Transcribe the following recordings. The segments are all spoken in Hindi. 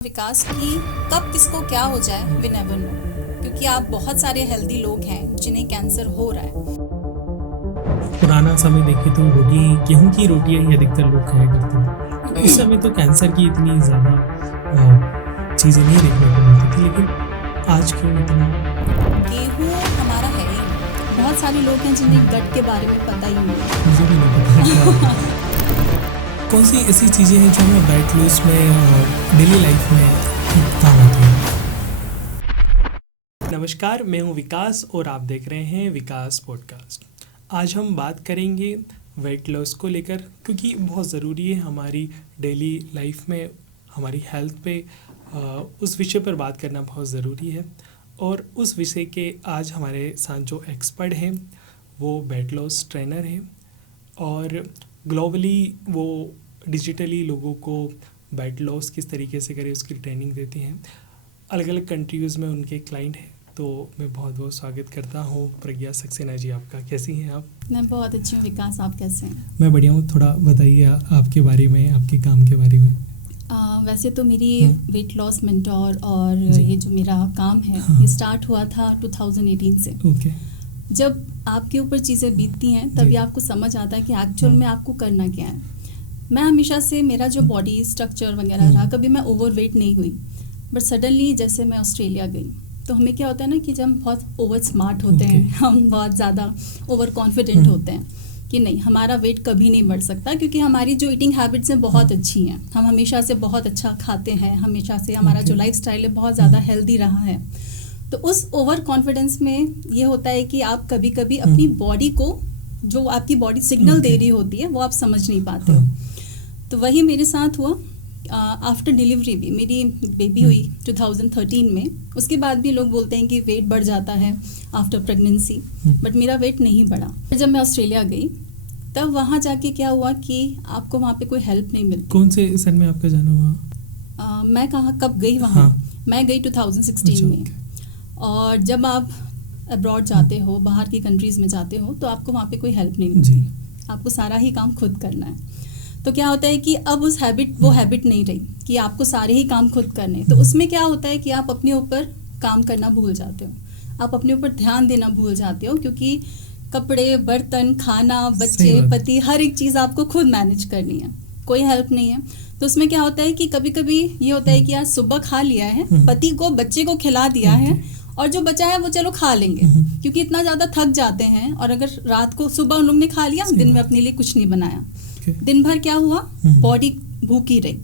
विकास की कब किसको क्या हो जाए वी नेवर नो, क्योंकि आप बहुत सारे हेल्दी लोग हैं जिन्हें कैंसर हो रहा है। पुराना समय देखें तो रोटी, गेहूं की रोटियां ही अधिकतर लोग खाया करते थे। उस समय तो कैंसर की इतनी ज़्यादा चीज़ें नहीं देखने को मिलती थी, लेकिन आज क्यों इतना। गेहूँ हमारा है ही नहीं। बहुत सारे लोग हैं जिन्हें गट के बारे में पता ही नहीं है। मुझे भी नहीं पता क्या होता है। कौन सी ऐसी चीज़ें हैं जो हमें वेट लॉस में डेली लाइफ में काम आती हैं। नमस्कार, मैं हूं विकास और आप देख रहे हैं विकास पॉडकास्ट। आज हम बात करेंगे वेट लॉस को लेकर, क्योंकि बहुत ज़रूरी है हमारी डेली लाइफ में, हमारी हेल्थ पे उस विषय पर बात करना बहुत ज़रूरी है। और उस विषय के आज हमारे साथ जो एक्सपर्ट हैं वो वेट लॉस ट्रेनर हैं और ग्लोबली वो डिजिटली लोगों को वेट लॉस किस तरीके से करें उसकी ट्रेनिंग देती हैं। अलग अलग कंट्रीज़ में उनके क्लाइंट हैं। तो मैं बहुत बहुत स्वागत करता हूँ प्रज्ञा सक्सेना जी आपका। कैसी हैं आप? मैं बहुत अच्छी हूँ विकास, आप कैसे हैं? मैं बढ़िया हूँ। थोड़ा बताइए आपके बारे में, आपके काम के बारे में। वैसे तो मेरी वेट लॉस मेंटोर और जी। ये जो मेरा काम है हाँ। ये स्टार्ट हुआ था 2018 से। ओके। जब आपके ऊपर चीज़ें बीतती हैं तभी जी। आपको समझ आता है कि एक्चुअल में आपको करना क्या है। मैं हमेशा से मेरा जो बॉडी स्ट्रक्चर वगैरह रहा, कभी मैं ओवरवेट नहीं हुई। बट सडनली जैसे मैं ऑस्ट्रेलिया गई तो हमें क्या होता है ना कि जब हम बहुत ओवर स्मार्ट होते हैं, हम बहुत ज़्यादा ओवर कॉन्फिडेंट होते हैं कि नहीं हमारा वेट कभी नहीं बढ़ सकता, क्योंकि हमारी जो ईटिंग हैबिट्स हैं बहुत अच्छी हैं। हम हमेशा से बहुत अच्छा खाते हैं, हमेशा से हमारा जो लाइफस्टाइल है बहुत ज़्यादा हेल्दी रहा है। तो उस ओवर कॉन्फिडेंस में ये होता है कि आप कभी कभी अपनी बॉडी को, जो आपकी बॉडी सिग्नल दे रही होती है, वो आप समझ नहीं पाते हो। तो वही मेरे साथ हुआ। आफ्टर डिलीवरी भी मेरी बेबी हुई 2013 में। उसके बाद भी लोग बोलते हैं कि वेट बढ़ जाता है आफ्टर प्रेगनेंसी, बट मेरा वेट नहीं बढ़ा। फिर जब मैं ऑस्ट्रेलिया गई तब वहाँ जाके क्या हुआ कि आपको वहाँ पे कोई हेल्प नहीं मिलती। कौन से सन में आपका जाना हुआ? मैं कहाँ कब गई वहाँ? मैं गई 2016 अच्छा, में। और जब आप अब्रॉड जाते हो, बाहर की कंट्रीज़ में जाते हो, तो आपको वहाँ पे कोई हेल्प नहीं मिलती। आपको सारा ही काम खुद करना है। तो क्या होता है कि अब वो हैबिट नहीं रही कि आपको सारे ही काम खुद करने। तो उसमें क्या होता है कि आप अपने ऊपर काम करना भूल जाते हो, आप अपने ऊपर ध्यान देना भूल जाते हो, क्योंकि कपड़े, बर्तन, खाना, बच्चे, पति, हर एक चीज़ आपको खुद मैनेज करनी है, कोई हेल्प नहीं है। तो उसमें क्या होता है कि कभी कभी ये होता है कि यार सुबह खा लिया है, पति को, बच्चे को खिला दिया है, और जो बचा है वो चलो खा लेंगे, क्योंकि इतना ज़्यादा थक जाते हैं। और अगर रात को, सुबह उन लोग ने खा लिया, दिन में अपने लिए कुछ नहीं बनाया, दिन भर क्या हुआ, बॉडी भूखी रही।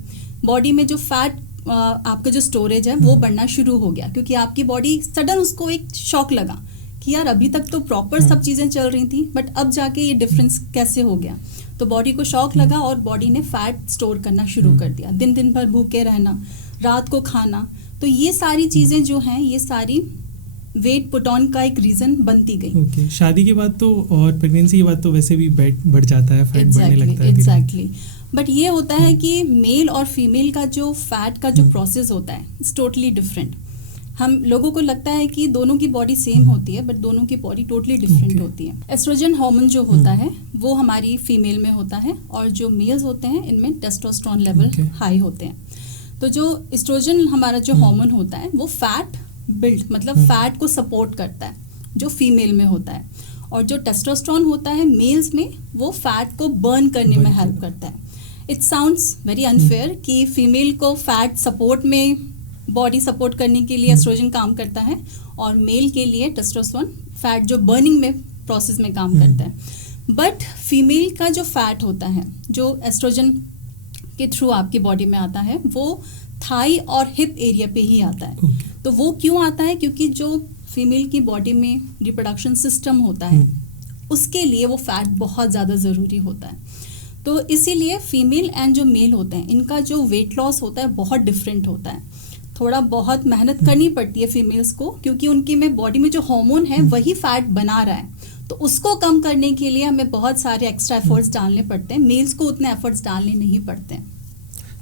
बॉडी में जो फैट, आपका जो स्टोरेज है वो बढ़ना शुरू हो गया, क्योंकि आपकी बॉडी सडन उसको एक शॉक लगा कि यार अभी तक तो प्रॉपर सब चीज़ें चल रही थी, बट अब जाके ये डिफरेंस कैसे हो गया। तो बॉडी को शॉक लगा और बॉडी ने फैट स्टोर करना शुरू कर दिया। दिन भर भूखे रहना, रात को खाना, तो ये सारी चीज़ें जो हैं, ये सारी वेट पुट ऑन का एक रीज़न बनती गई। ओके। शादी के बाद तो और प्रेगनेंसी के बाद तो वैसे भी वेट बढ़ जाता है, फैट बढ़ने लगता है। एग्जैक्टली। बट ये होता है कि मेल और फीमेल का जो फैट का जो प्रोसेस होता है इट्स टोटली डिफरेंट। हम लोगों को लगता है कि दोनों की बॉडी सेम होती है, बट दोनों की बॉडी टोटली डिफरेंट होती है। एस्ट्रोजन हार्मोन जो होता है वो हमारी फीमेल में होता है, और जो मेल्स होते हैं इनमें टेस्टोस्टेरोन लेवल हाई होते हैं। तो जो एस्ट्रोजन हमारा जो हार्मोन होता है वो फैट बिल्ड, मतलब फैट को सपोर्ट करता है, जो फीमेल में होता है। और जो टेस्टोस्टेरोन होता है मेल्स में, वो फैट को बर्न करने में हेल्प करता है। इट साउंड्स वेरी अनफेयर कि फीमेल को फैट सपोर्ट में, बॉडी सपोर्ट करने के लिए एस्ट्रोजन काम करता है, और मेल के लिए टेस्टोस्टेरोन फैट जो बर्निंग में प्रोसेस में काम करता है। बट फीमेल का जो फैट होता है, जो एस्ट्रोजन के थ्रू आपकी बॉडी में आता है, वो थाई और हिप एरिया पे ही आता है। तो वो क्यों आता है? क्योंकि जो फीमेल की बॉडी में रिप्रोडक्शन सिस्टम होता है, उसके लिए वो फैट बहुत ज़्यादा ज़रूरी होता है। तो इसीलिए फीमेल एंड जो मेल होते हैं, इनका जो वेट लॉस होता है बहुत डिफरेंट होता है। थोड़ा बहुत मेहनत करनी पड़ती है फीमेल्स को, क्योंकि उनकी में बॉडी में जो हार्मोन है वही फैट बना रहा है। तो उसको कम करने के लिए हमें बहुत सारे एक्स्ट्रा एफर्ट्स डालने पड़ते हैं। मेल्स को उतने एफर्ट्स डालने नहीं पड़ते हैं।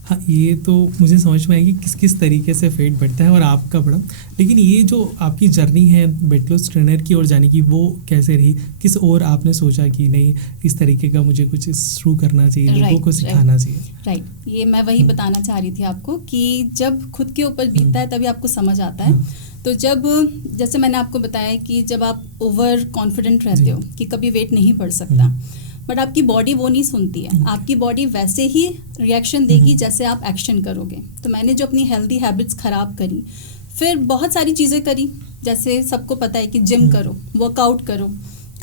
हाँ, ये तो मुझे समझ में आएगी किस किस तरीके से वेट बढ़ता है और आपका बढ़ा, लेकिन ये जो आपकी जर्नी है वेट लॉस ट्रेनर की ओर जाने की, वो कैसे रही? किस ओर आपने सोचा कि नहीं इस तरीके का मुझे कुछ शुरू करना चाहिए, लोगों को सिखाना चाहिए? राइट, ये मैं वही बताना चाह रही थी आपको कि जब खुद के ऊपर बीतता है तभी आपको समझ आता है। तो जब, जैसे मैंने आपको बताया कि जब आप ओवर कॉन्फिडेंट रहते हो कि कभी वेट नहीं बढ़ सकता, बट आपकी बॉडी वो नहीं सुनती है। आपकी बॉडी वैसे ही रिएक्शन देगी जैसे आप एक्शन करोगे। तो मैंने जो अपनी हेल्दी हैबिट्स ख़राब करी, फिर बहुत सारी चीज़ें करी, जैसे सबको पता है कि जिम करो, वर्कआउट करो,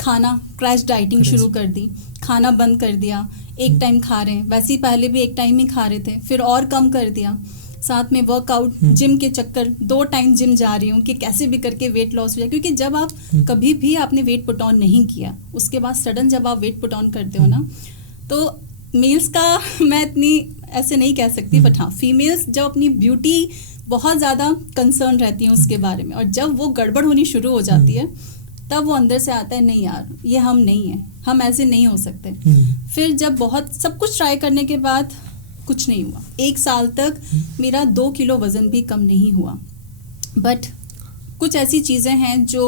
खाना क्रैश डाइटिंग शुरू कर दी, खाना बंद कर दिया, एक टाइम खा रहे हैं, वैसे ही पहले भी एक टाइम ही खा रहे थे, फिर और कम कर दिया, साथ में वर्कआउट, जिम के चक्कर, 2 टाइम जिम जा रही हूँ कि कैसे भी करके वेट लॉस हो जाए। क्योंकि जब आप कभी भी आपने वेट पुट ऑन नहीं किया, उसके बाद सडन जब आप वेट पुट ऑन करते हो ना, तो मेल्स का मैं इतनी ऐसे नहीं कह सकती, बट हाँ, फीमेल्स जब अपनी ब्यूटी बहुत ज़्यादा कंसर्न रहती हैं उसके बारे में, और जब वो गड़बड़ होनी शुरू हो जाती है तब वो अंदर से आता है, नहीं यार ये हम नहीं हैं, हम ऐसे नहीं हो सकते। फिर जब बहुत सब कुछ ट्राई करने के बाद कुछ नहीं हुआ, 1 साल तक मेरा 2 किलो वज़न भी कम नहीं हुआ। बट कुछ ऐसी चीज़ें हैं जो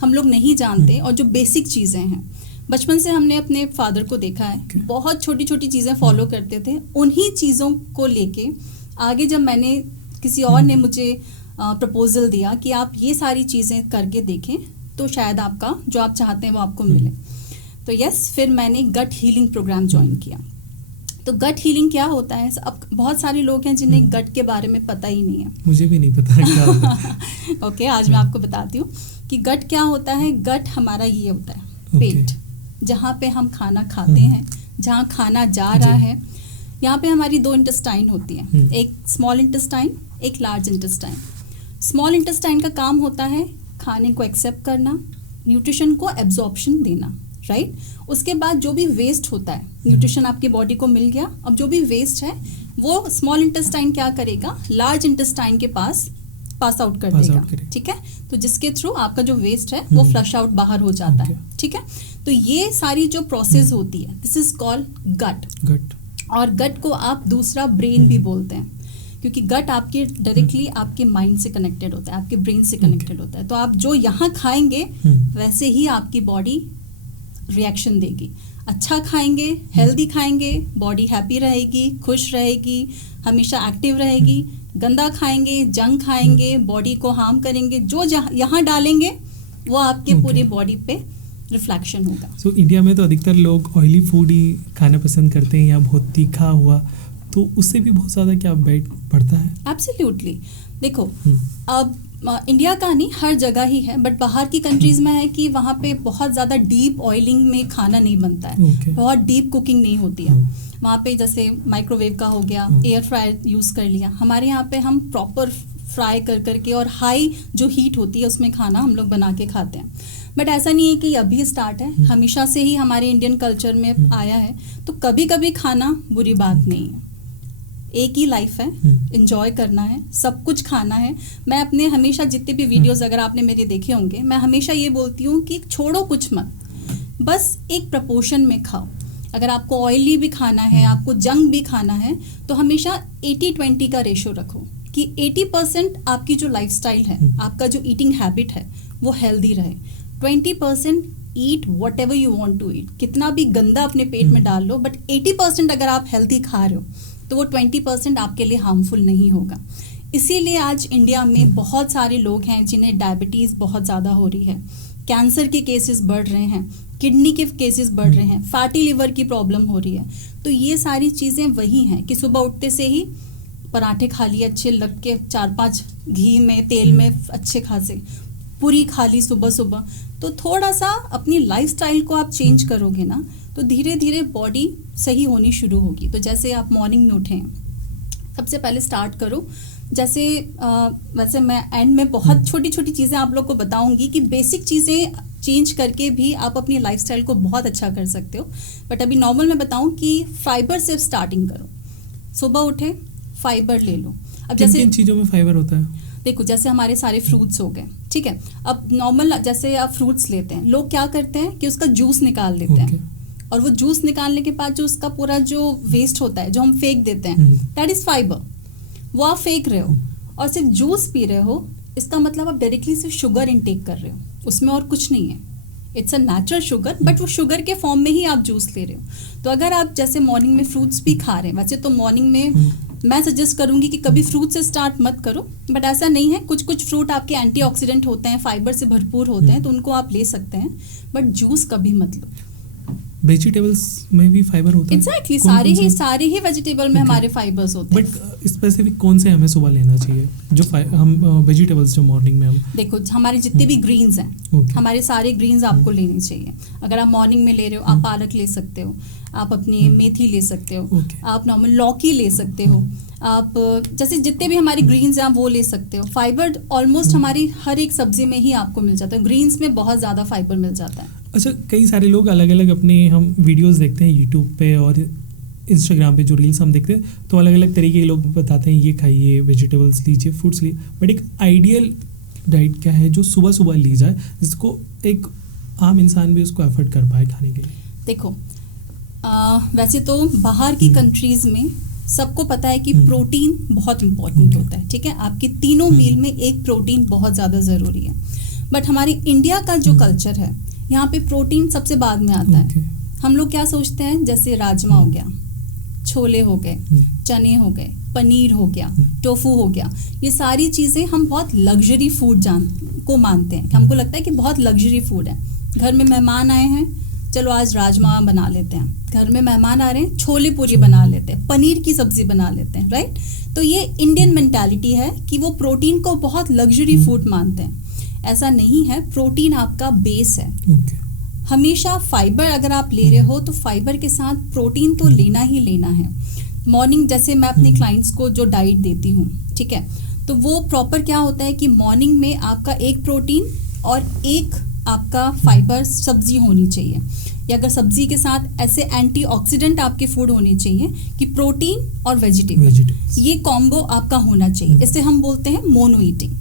हम लोग नहीं जानते और जो बेसिक चीज़ें हैं। बचपन से हमने अपने फादर को देखा है, बहुत छोटी छोटी चीज़ें फॉलो करते थे। उन्हीं चीज़ों को लेके आगे जब मैंने, किसी और ने मुझे प्रपोजल दिया कि आप ये सारी चीज़ें करके देखें तो शायद आपका जो आप चाहते हैं वो आपको मिले। तो यस, फिर मैंने गट हीलिंग प्रोग्राम ज्वाइन किया। तो गट हीलिंग क्या होता है? अब बहुत सारे लोग हैं जिन्हें गट के बारे में पता ही नहीं है। मुझे भी नहीं पता क्या ओके, आज मैं आपको बताती हूँ कि गट क्या होता है। गट हमारा ये होता है पेट, जहाँ पे हम खाना खाते हैं, जहाँ खाना जा रहा है। यहाँ पे हमारी 2 इंटेस्टाइन होती हैं, एक स्मॉल इंटेस्टाइन, एक लार्ज इंटेस्टाइन। स्मॉल इंटेस्टाइन का काम होता है खाने को एक्सेप्ट करना, न्यूट्रिशन को एब्जॉर्प्शन देना, राइट। उसके बाद जो भी वेस्ट होता है, न्यूट्रिशन आपकी बॉडी को मिल गया, अब जो भी वेस्ट है वो स्मॉल इंटेस्टाइन क्या करेगा, लार्ज इंटेस्टाइन के पास पास आउट कर देगा, ठीक है। तो जिसके थ्रू आपका जो वेस्ट है वो फ्लश आउट बाहर हो जाता है, ठीक है। तो ये सारी जो प्रोसेस होती है, दिस इज कॉल्ड गट। और गट को आप दूसरा ब्रेन भी बोलते हैं, क्योंकि गट आपके डायरेक्टली आपके माइंड से कनेक्टेड होता है, आपके ब्रेन से कनेक्टेड होता है। तो आप जो यहाँ खाएंगे वैसे ही आपकी बॉडी रिएक्शन देगी। अच्छा खाएंगे, हेल्दी खाएंगे, बॉडी हैप्पी रहेगी, खुश रहेगी, हमेशा एक्टिव रहेगी। गंदा खाएंगे, जंक खाएंगे, बॉडी को हार्म करेंगे, जो यहाँ डालेंगे वो आपके पूरी बॉडी पे रिफ्लेक्शन होगा। सो इंडिया में तो अधिकतर लोग ऑयली फूड ही खाना पसंद करते हैं या बहुत तीखा हुआ, तो उससे भी बहुत ज़्यादा क्या वेट बढ़ता है? एब्सोल्युटली। देखो, अब इंडिया का नहीं, हर जगह ही है, बट बाहर की कंट्रीज़ में है कि वहाँ पे बहुत ज़्यादा डीप ऑयलिंग में खाना नहीं बनता है, बहुत डीप कुकिंग नहीं होती है वहाँ पे। जैसे माइक्रोवेव का हो गया, एयर फ्रायर यूज़ कर लिया। हमारे यहाँ पे हम प्रॉपर फ्राई कर करके और हाई जो हीट होती है उसमें खाना हम लोग बना के खाते हैं। बट ऐसा नहीं है कि अभी स्टार्ट है, हमेशा से ही हमारे इंडियन कल्चर में आया है। तो कभी कभी खाना बुरी बात नहीं है, एक ही लाइफ है, एंजॉय करना है, सब कुछ खाना है। मैं अपने हमेशा जितने भी वीडियोस अगर आपने मेरे देखे होंगे, मैं हमेशा ये बोलती हूँ कि छोड़ो कुछ मत, बस एक प्रपोर्शन में खाओ। अगर आपको ऑयली भी खाना है, आपको जंक भी खाना है, तो हमेशा 80-20 का रेशो रखो कि 80% आपकी जो लाइफस्टाइल है, आपका जो ईटिंग हैबिट है वो हेल्दी रहे। 20% eat whatever you want to eat, कितना भी गंदा अपने पेट में डाल लो, बट 80% अगर आप हेल्दी खा रहे हो तो वो 20% आपके लिए हार्मफुल नहीं होगा। इसीलिए आज इंडिया में बहुत सारे लोग हैं जिन्हें डायबिटीज़ बहुत ज़्यादा हो रही है, कैंसर के केसेस बढ़ रहे हैं, किडनी के केसेस बढ़ रहे हैं, फैटी लिवर की प्रॉब्लम हो रही है। तो ये सारी चीज़ें वही हैं कि सुबह उठते से ही पराठे खा लिए अच्छे लग के, 4-5 घी में, तेल में अच्छे खासे, पूरी खा ली सुबह सुबह। तो थोड़ा सा अपनी लाइफस्टाइल को आप चेंज करोगे ना, तो धीरे धीरे बॉडी सही होनी शुरू होगी। तो जैसे आप मॉर्निंग में उठें, सबसे पहले स्टार्ट करो, जैसे वैसे मैं एंड में बहुत छोटी छोटी चीज़ें आप लोग को बताऊंगी कि बेसिक चीज़ें चेंज करके भी आप अपनी लाइफस्टाइल को बहुत अच्छा कर सकते हो। बट अभी नॉर्मल मैं बताऊं कि फाइबर से स्टार्टिंग करो, सुबह उठे फाइबर ले लो। अब जैसे किन चीज़ों में फाइबर होता है? देखो, जैसे हमारे सारे फ्रूट्स हो गए, ठीक है। अब नॉर्मल जैसे आप फ्रूट्स लेते हैं, लोग क्या करते हैं कि उसका जूस निकाल देते हैं, और वो जूस निकालने के बाद जो उसका पूरा जो वेस्ट होता है जो हम फेंक देते हैं, दैट इज फाइबर। वो आप फेंक रहे हो और सिर्फ जूस पी रहे हो, इसका मतलब आप डायरेक्टली सिर्फ शुगर इनटेक कर रहे हो, उसमें और कुछ नहीं है। It's a natural sugar, but वो शुगर के फॉर्म में ही आप जूस ले रहे हो। तो अगर आप जैसे मॉर्निंग में फ्रूट्स भी खा रहे हैं, वैसे तो मॉर्निंग में मैं सजेस्ट करूंगी कि कभी फ्रूट से स्टार्ट मत करो, बट ऐसा नहीं है, कुछ कुछ फ्रूट आपके एंटीऑक्सीडेंट होते हैं, फाइबर से भरपूर होते हैं, तो उनको आप ले सकते हैं, बट जूस कभी मत लो। वेजिटेबल्स में भी फाइबर होता है? एग्जैक्टली, सारे ही वेजिटेबल में हमारे फाइबर्स होते हैं। बट स्पेसिफिक कौन से हमें सुबह लेना चाहिए जो हम वेजिटेबल्स जो मॉर्निंग में हम देखो, हमारे जितने भी ग्रीन्स हैं, हमारे सारे ग्रीन्स आपको लेने चाहिए। अगर आप मॉर्निंग में ले रहे हो, आप पालक ले सकते हो, आप अपनी मेथी ले सकते हो, आप नॉर्मल लौकी ले सकते हो, आप जैसे जितने भी हमारे ग्रीन्स हैं आप वो ले सकते हो। फाइबर ऑलमोस्ट हमारी हर एक सब्जी में ही आपको मिल जाता है, ग्रीन्स में बहुत ज़्यादा फाइबर मिल जाता है। अच्छा, कई सारे लोग अलग अलग अपने हम वीडियोस देखते हैं यूट्यूब पे और इंस्टाग्राम पे, जो रील्स हम देखते हैं तो अलग अलग तरीके के लोग बताते हैं ये खाइए, वेजिटेबल्स लीजिए, फ्रूट्स लीजिए, बट एक आइडियल डाइट क्या है जो सुबह सुबह ली जाए जिसको एक आम इंसान भी उसको एफर्ट कर पाए खाने के लिए? देखो, वैसे तो बाहर की कंट्रीज़ में सबको पता है कि प्रोटीन बहुत इम्पोर्टेंट होता है, ठीक है, आपकी तीनों मील में एक प्रोटीन बहुत ज़्यादा ज़रूरी है। बट हमारी इंडिया का जो कल्चर है, यहाँ पे प्रोटीन सबसे बाद में आता है। हम लोग क्या सोचते हैं, जैसे राजमा हो गया, छोले हो गए, चने हो गए, पनीर हो गया, टोफू हो गया, ये सारी चीज़ें हम बहुत लग्जरी फूड को मानते हैं। हमको लगता है कि बहुत लग्जरी फूड है। घर में मेहमान आए हैं, चलो आज राजमा बना लेते हैं, घर में मेहमान आ रहे हैं, छोले पूरी बना लेते हैं, पनीर की सब्जी बना लेते हैं, राइट। तो ये इंडियन मेंटालिटी है कि वो प्रोटीन को बहुत लग्जरी फूड मानते हैं। ऐसा नहीं है, प्रोटीन आपका बेस है। हमेशा फाइबर अगर आप ले रहे हो तो फाइबर के साथ प्रोटीन तो लेना ही लेना है। मॉर्निंग जैसे मैं अपने क्लाइंट्स को जो डाइट देती हूँ, ठीक है, तो वो प्रॉपर क्या होता है कि मॉर्निंग में आपका एक प्रोटीन और एक आपका फाइबर सब्जी होनी चाहिए, या अगर सब्जी के साथ ऐसे एंटीऑक्सीडेंट आपके फूड होने चाहिए कि प्रोटीन और वेजिटेबल, ये कॉम्बो आपका होना चाहिए। इसे हम बोलते हैं मोनो ईटिंग,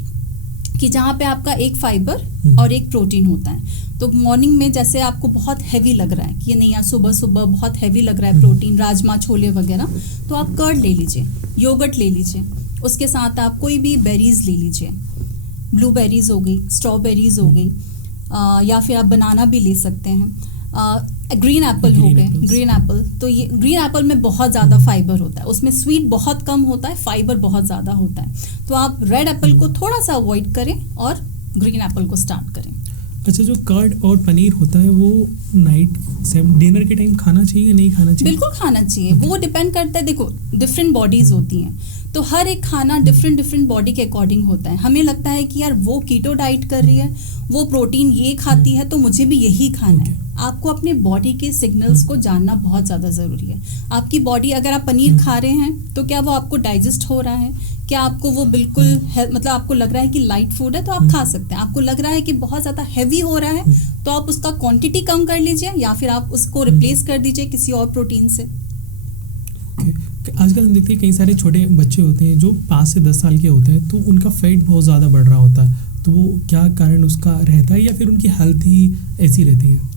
कि जहाँ पे आपका एक फाइबर और एक प्रोटीन होता है। तो मॉर्निंग में जैसे आपको बहुत हैवी लग रहा है कि नहीं यार सुबह सुबह बहुत हैवी लग रहा है प्रोटीन, राजमा छोले वगैरह, तो आप कर्ड ले लीजिए, योगर्ट ले लीजिए, उसके साथ आप कोई भी बेरीज ले लीजिए, ब्लूबेरीज हो गई, स्ट्रॉबेरीज हो गई, या फिर आप बनाना भी ले सकते हैं। ग्रीन एप्पल हो गए, ग्रीन एप्पल, तो ये ग्रीन एप्पल में बहुत ज़्यादा फाइबर होता है, उसमें स्वीट बहुत कम होता है, फाइबर बहुत ज़्यादा होता है। तो आप रेड एप्पल को थोड़ा सा अवॉइड करें और ग्रीन एप्पल को स्टार्ट करें। अच्छा, जो कर्ड और पनीर होता है वो नाइट से डिनर के टाइम खाना चाहिए नहीं खाना चाहिए? बिल्कुल खाना चाहिए, वो डिपेंड करता है। देखो, डिफरेंट बॉडीज होती हैं, तो हर एक खाना डिफरेंट बॉडी के अकॉर्डिंग होता है। हमें लगता है कि यार वो कीटो डाइट कर रही है, वो प्रोटीन ये खाती है, तो मुझे भी यही खाना है। आपको अपने बॉडी के सिग्नल्स को जानना बहुत ज़्यादा ज़रूरी है। आपकी बॉडी, अगर आप पनीर खा रहे हैं तो क्या वो आपको डाइजेस्ट हो रहा है, क्या आपको वो बिल्कुल मतलब आपको लग रहा है कि लाइट फूड है तो आप खा सकते हैं, आपको लग रहा है कि बहुत ज़्यादा हैवी हो रहा है तो आप उसका क्वांटिटी कम कर लीजिए, या फिर आप उसको रिप्लेस कर दीजिए किसी और प्रोटीन से। आजकल हम देखते हैं कई सारे छोटे बच्चे होते हैं जो 5 से 10 साल के होते हैं, तो उनका फैट बहुत ज़्यादा बढ़ रहा होता है, तो वो क्या कारण उसका रहता है या फिर उनकी हेल्थ ही ऐसी रहती है?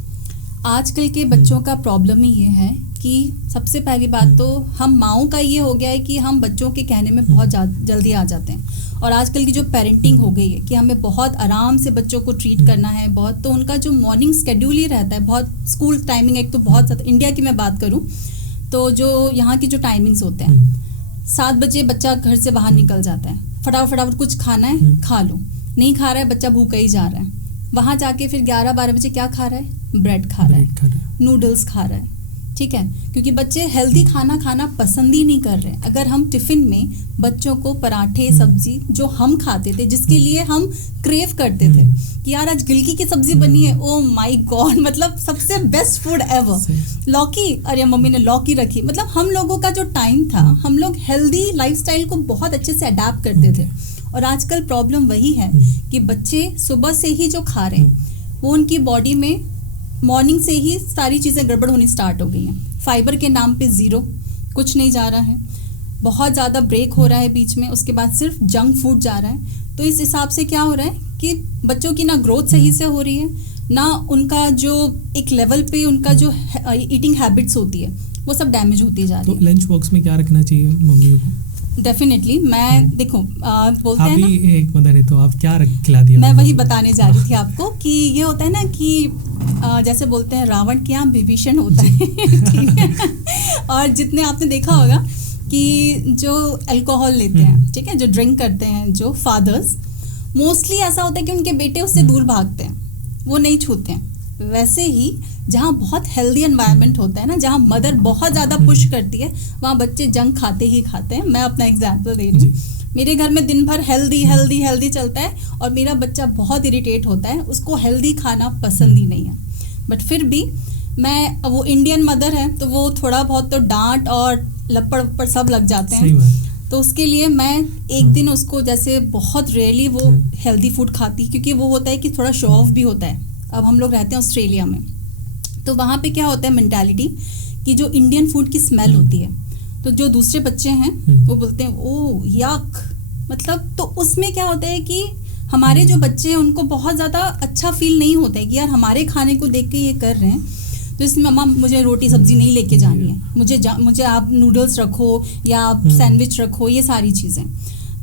आजकल के बच्चों का प्रॉब्लम ही ये है कि सबसे पहली बात तो हम माओं का ये हो गया है कि हम बच्चों के कहने में बहुत जल्दी आ जाते हैं, और आजकल की जो पेरेंटिंग हो गई है कि हमें बहुत आराम से बच्चों को ट्रीट करना है बहुत, तो उनका जो मॉर्निंग शेड्यूल ही रहता है बहुत, स्कूल टाइमिंग एक तो बहुत ज़्यादा, इंडिया की मैं बात करूँ तो जो यहाँ की जो टाइमिंग्स होते हैं, 7 बजे बच्चा घर से बाहर निकल जाता है, फटाफट कुछ खाना है खा लो, नहीं खा रहा है बच्चा भूखा ही जा रहा है, वहाँ जाके फिर 11-12 बजे क्या खा रहा है, ब्रेड खा रहा है, नूडल्स खा रहा है, ठीक है, क्योंकि बच्चे हेल्दी खाना खाना पसंद ही नहीं कर रहे। अगर हम टिफ़िन में बच्चों को पराठे सब्जी जो हम खाते थे, जिसके लिए हम क्रेव करते थे कि यार आज गिलकी की सब्जी बनी है, ओ माय गॉड, मतलब सबसे बेस्ट फूड एवर, लौकी, अरे मम्मी ने लौकी रखी, मतलब हम लोगों का जो टाइम था, हम लोग हेल्दी लाइफस्टाइल को बहुत अच्छे से अडेप्ट करते थे। और आजकल प्रॉब्लम वही है कि बच्चे सुबह से ही जो खा रहे हैं वो उनकी बॉडी में मॉर्निंग से ही सारी चीज़ें गड़बड़ होनी स्टार्ट हो गई हैं। फाइबर के नाम पे 0, कुछ नहीं जा रहा है, बहुत ज़्यादा ब्रेक हो रहा है बीच में, उसके बाद सिर्फ जंक फूड जा रहा है। तो इस हिसाब से क्या हो रहा है कि बच्चों की ना ग्रोथ सही से हो रही है, ना उनका जो एक लेवल पे उनका जो ईटिंग हैबिट्स होती है वो सब डैमेज होती जा रही तो है। लंच बॉक्स में क्या रखना चाहिए मम्मियों को? डेफिनेटली मैं देखो बोलते आप हैं ना, भी एक मदर है तो आप क्या खिला दिए? मैं वही बताने जा रही थी आपको कि ये होता है ना कि जैसे बोलते हैं रावण के यहाँ विभीषण होता है ठीक है। और जितने आपने देखा होगा कि जो अल्कोहल लेते हैं, ठीक है, जो ड्रिंक करते हैं, जो फादर्स, मोस्टली ऐसा होता है कि उनके बेटे उससे दूर भागते हैं, वो नहीं छूते हैं। वैसे ही जहाँ बहुत हेल्दी एनवायरनमेंट होता है ना, जहाँ मदर बहुत ज़्यादा पुश करती है, वहाँ बच्चे जंक खाते ही खाते हैं। मैं अपना एग्जांपल दे रही हूँ। मेरे घर में दिन भर हेल्दी हेल्दी हेल्दी चलता है और मेरा बच्चा बहुत इरिटेट होता है, उसको हेल्दी खाना पसंद ही नहीं है। बट फिर भी मैं, वो इंडियन मदर है तो वो थोड़ा बहुत तो डांट और लपड़ वपड़ सब लग जाते हैं। तो उसके लिए मैं एक दिन उसको, जैसे बहुत रेयरली वो हेल्दी फूड खाती, क्योंकि वो होता है कि थोड़ा शो ऑफ भी होता है। अब हम लोग रहते हैं ऑस्ट्रेलिया में, तो वहाँ पे क्या होता है मेंटालिटी कि जो इंडियन फूड की स्मेल होती है, तो जो दूसरे बच्चे हैं वो बोलते हैं ओ यक, मतलब तो उसमें क्या होता है कि हमारे जो बच्चे हैं उनको बहुत ज़्यादा अच्छा फील नहीं होता है कि यार हमारे खाने को देख के ये कर रहे हैं, तो इसमें मम्मा मुझे रोटी सब्जी नहीं लेके जानी है, मुझे आप नूडल्स रखो या आप सैंडविच रखो, ये सारी चीज़ें।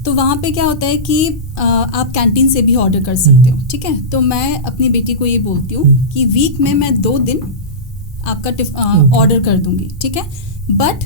तो वहाँ पे क्या होता है कि आप कैंटीन से भी ऑर्डर कर सकते हो, ठीक है। तो मैं अपनी बेटी को ये बोलती हूँ कि वीक में मैं 2 दिन आपका ऑर्डर कर दूंगी, ठीक है, बट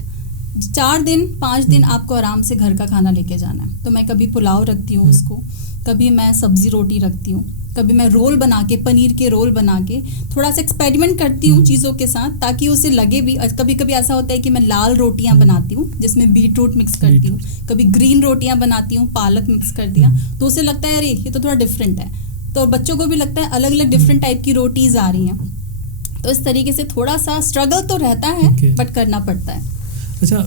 4 दिन 5 दिन आपको आराम से घर का खाना लेके जाना है। तो मैं कभी पुलाव रखती हूँ उसको, कभी मैं सब्जी रोटी रखती हूँ, कभी मैं रोल बना के, पनीर के रोल बना के थोड़ा सा एक्सपेरिमेंट करती हूँ चीज़ों के साथ, ताकि उसे लगे भी। कभी कभी ऐसा होता है कि मैं लाल रोटियाँ बनाती हूँ जिसमें बीटरूट मिक्स करती हूँ, कभी ग्रीन रोटियाँ बनाती हूँ, पालक मिक्स कर दिया, तो उसे लगता है अरे ये तो थोड़ा डिफरेंट है। तो बच्चों को भी लगता है अलग अलग डिफरेंट टाइप की रोटीज आ रही हैं। तो इस तरीके से थोड़ा सा स्ट्रगल तो रहता है, बट करना पड़ता है। अच्छा,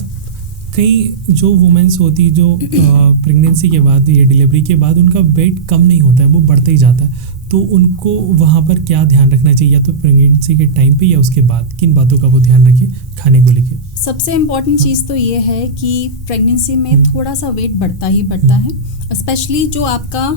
कई जो वुमेन्स होती जो प्रेगनेंसी के बाद या डिलीवरी के बाद उनका वेट कम नहीं होता है, वो बढ़ता ही जाता है, तो उनको वहाँ पर क्या ध्यान रखना चाहिए, या तो प्रेगनेंसी के टाइम पे या उसके बाद, किन बातों का वो ध्यान रखें खाने को लेके? सबसे इम्पॉर्टेंट चीज़ तो ये है कि प्रेगनेंसी में थोड़ा सा वेट बढ़ता ही बढ़ता है, स्पेशली जो आपका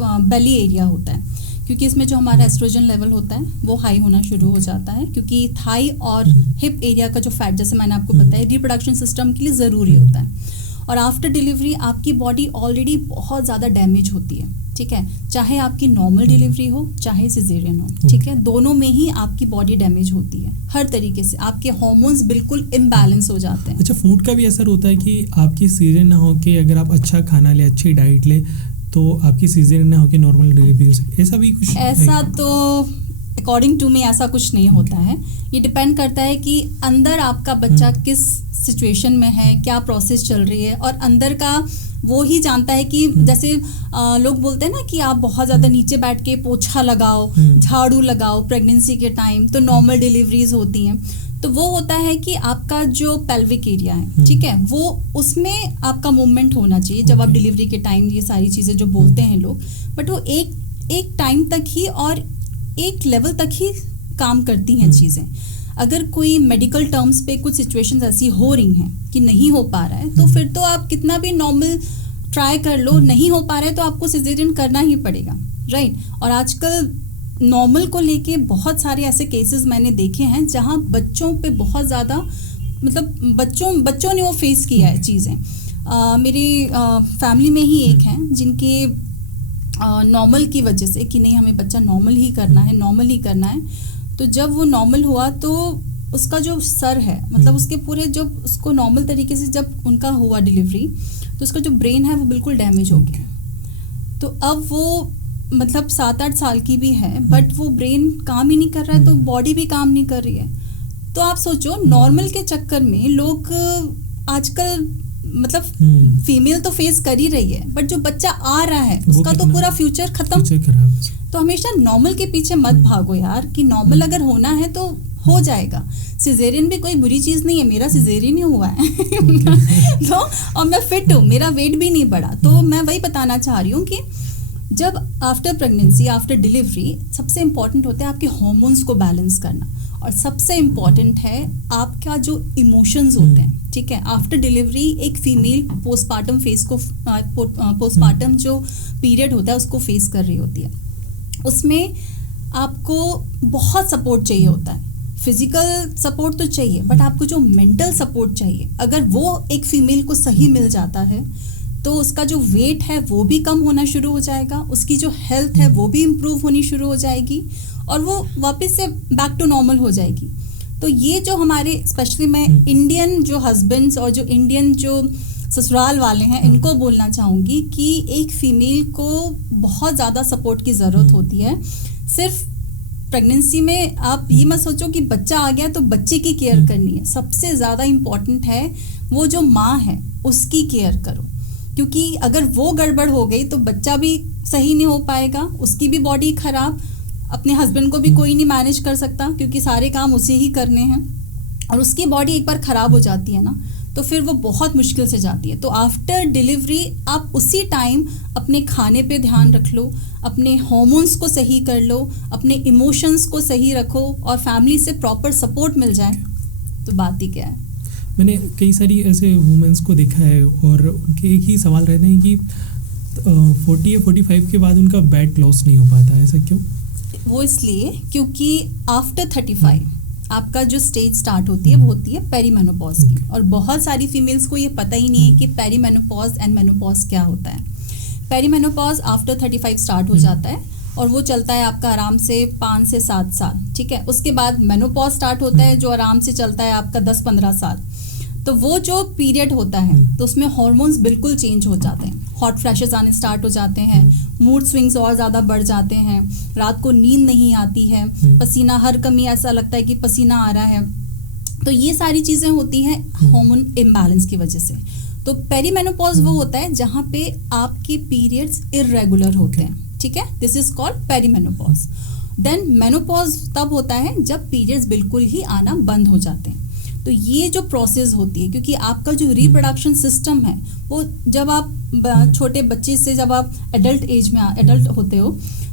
बेली एरिया होता है, क्योंकि इसमें जो हमारा एस्ट्रोजन लेवल होता है वो हाई होना शुरू हो जाता है, क्योंकि थाई और हिप एरिया का जो फैट, जैसे मैंने आपको बताया, रिप्रोडक्शन सिस्टम के लिए ज़रूरी होता है। और आफ्टर डिलीवरी आपकी बॉडी ऑलरेडी बहुत ज़्यादा डैमेज होती है, ठीक है, चाहे आपकी नॉर्मल डिलीवरी हो चाहे सिजेरियन हो, ठीक है, दोनों में ही आपकी बॉडी डैमेज होती है हर तरीके से, आपके हार्मोन्स बिल्कुल इम्बैलेंस हो जाते हैं। अच्छा, फूड का भी असर होता है कि आपकी सीजन ना हो कि अगर आप अच्छा खाना ले, अच्छी डाइट ले, तो आपकी सीजन ना हो कि नॉर्मल डिलीवरी हो सके, ऐसा भी कुछ? ऐसा तो अकॉर्डिंग टू मी ऐसा कुछ नहीं होता है। ये डिपेंड करता है कि अंदर आपका बच्चा किस सिचुएशन में है, क्या प्रोसेस चल रही है, और अंदर का वो ही जानता है कि जैसे लोग बोलते हैं ना कि आप बहुत ज़्यादा नीचे बैठ के पोछा लगाओ, झाड़ू लगाओ प्रेगनेंसी के टाइम, तो नॉर्मल डिलीवरीज होती हैं। तो वो होता है कि आपका जो पेल्विक एरिया है, ठीक है, वो उसमें आपका मूवमेंट होना चाहिए जब आप डिलीवरी के टाइम, ये सारी चीज़ें जो बोलते हैं लोग, बट वो एक टाइम तक ही और एक लेवल तक ही काम करती हैं चीज़ें। अगर कोई मेडिकल टर्म्स पे कुछ सिचुएशंस ऐसी हो रही हैं कि नहीं हो पा रहा है, तो फिर तो आप कितना भी नॉर्मल ट्राई कर लो, नहीं हो पा रहा है तो आपको सिजेरियन करना ही पड़ेगा, राइट। और आजकल नॉर्मल को लेके बहुत सारे ऐसे केसेस मैंने देखे हैं जहाँ बच्चों पे बहुत ज़्यादा, मतलब बच्चों ने वो फेस किया है चीज़ें। मेरी फैमिली में ही एक हैं जिनके नॉर्मल की वजह से कि नहीं हमें बच्चा नॉर्मल ही करना है, तो जब वो नॉर्मल हुआ तो उसका जो सर है, मतलब उसके पूरे, जब उसको नॉर्मल तरीके से जब उनका हुआ डिलीवरी, तो उसका जो ब्रेन है वो बिल्कुल डैमेज हो गया। तो अब वो मतलब 7-8 साल की भी है, बट वो ब्रेन काम ही नहीं कर रहा है, तो बॉडी भी काम नहीं कर रही है। तो आप सोचो, नॉर्मल के चक्कर में लोग आजकल, मतलब फीमेल तो फेस कर ही रही है, बट जो बच्चा आ रहा है उसका तो पूरा फ्यूचर खत्म। तो हमेशा नॉर्मल के पीछे मत भागो यार, कि नॉर्मल अगर होना है तो हो जाएगा। सिजेरियन भी कोई बुरी चीज़ नहीं है, मेरा सिजेरियन ही हुआ है तो और मैं फिट हूँ, मेरा वेट भी नहीं बढ़ा। तो मैं वही बताना चाह रही हूँ कि जब आफ्टर प्रेगनेंसी, आफ्टर डिलीवरी, सबसे इम्पॉर्टेंट होता है आपके हार्मोन्स को बैलेंस करना, और सबसे इम्पॉर्टेंट है आपका जो इमोशंस होते हैं, ठीक है। आफ्टर डिलीवरी एक फीमेल पोस्टमार्टम फेस को, पोस्टमार्टम जो पीरियड होता है उसको फेस कर रही होती है। उसमें आपको बहुत सपोर्ट चाहिए होता है। फिजिकल सपोर्ट तो चाहिए, बट आपको जो मेंटल सपोर्ट चाहिए, अगर वो एक फीमेल को सही मिल जाता है तो उसका जो वेट है वो भी कम होना शुरू हो जाएगा, उसकी जो हेल्थ है वो भी इम्प्रूव होनी शुरू हो जाएगी और वो वापस से बैक टू नॉर्मल हो जाएगी। तो ये जो हमारे स्पेशली मैं इंडियन जो हस्बैंड्स और जो इंडियन जो ससुराल वाले हैं इनको बोलना चाहूँगी कि एक फीमेल को बहुत ज़्यादा सपोर्ट की ज़रूरत होती है। सिर्फ प्रेगनेंसी में आप ये मत सोचो कि बच्चा आ गया तो बच्चे की केयर करनी है, सबसे ज़्यादा इम्पॉर्टेंट है वो जो माँ है उसकी केयर करो, क्योंकि अगर वो गड़बड़ हो गई तो बच्चा भी सही नहीं हो पाएगा, उसकी भी बॉडी खराब, अपने हस्बैंड को भी कोई नहीं मैनेज कर सकता क्योंकि सारे काम उसे ही करने हैं, और उसकी बॉडी एक बार ख़राब हो जाती है ना तो फिर वो बहुत मुश्किल से जाती है। तो आफ्टर डिलीवरी आप उसी टाइम अपने खाने पे ध्यान रख लो, अपने हार्मोन्स को सही कर लो, अपने इमोशंस को सही रखो और फैमिली से प्रॉपर सपोर्ट मिल जाए तो बात ही क्या है। मैंने कई सारी ऐसे वुमेन्स को देखा है और उनके एक ही सवाल रहते हैं कि 40 या 45 के बाद उनका वेट लॉस नहीं हो पाता, ऐसा क्यों? वो इसलिए क्योंकि आफ्टर 35 आपका जो स्टेज स्टार्ट होती है वो होती है पेरीमेनोपॉज की, और बहुत सारी फीमेल्स को ये पता ही नहीं है कि पेरीमेनोपॉज एंड मेनोपॉज क्या होता है। पेरीमेनोपॉज आफ्टर 35 स्टार्ट हो जाता है और वो चलता है आपका आराम से 5 से 7 साल, ठीक है। उसके बाद मेनोपॉज स्टार्ट होता है जो आराम से चलता है आपका 10-15 साल। तो वो जो पीरियड होता है तो उसमें हार्मोन्स बिल्कुल चेंज हो जाते हैं, हॉट फ्लैशेस आने स्टार्ट हो जाते हैं, मूड स्विंग्स और ज़्यादा बढ़ जाते हैं, रात को नींद नहीं आती है, पसीना हर कमी ऐसा लगता है कि पसीना आ रहा है। तो ये सारी चीज़ें होती हैं हार्मोन इम्बैलेंस की वजह से। तो पेरीमेनोपॉज वो होता है जहाँ पे आपके पीरियड्स इर्रेगुलर होते हैं, ठीक है, this is called perimenopause. Then menopause तब होता है जब पीरियड्स बिल्कुल ही आना बंद हो जाते हैं। तो ये जो प्रोसेस होती है, क्योंकि आपका जो रिप्रोडक्शन सिस्टम है वो जब आप छोटे बच्चे से जब आप एडल्ट एज में एडल्ट होते हो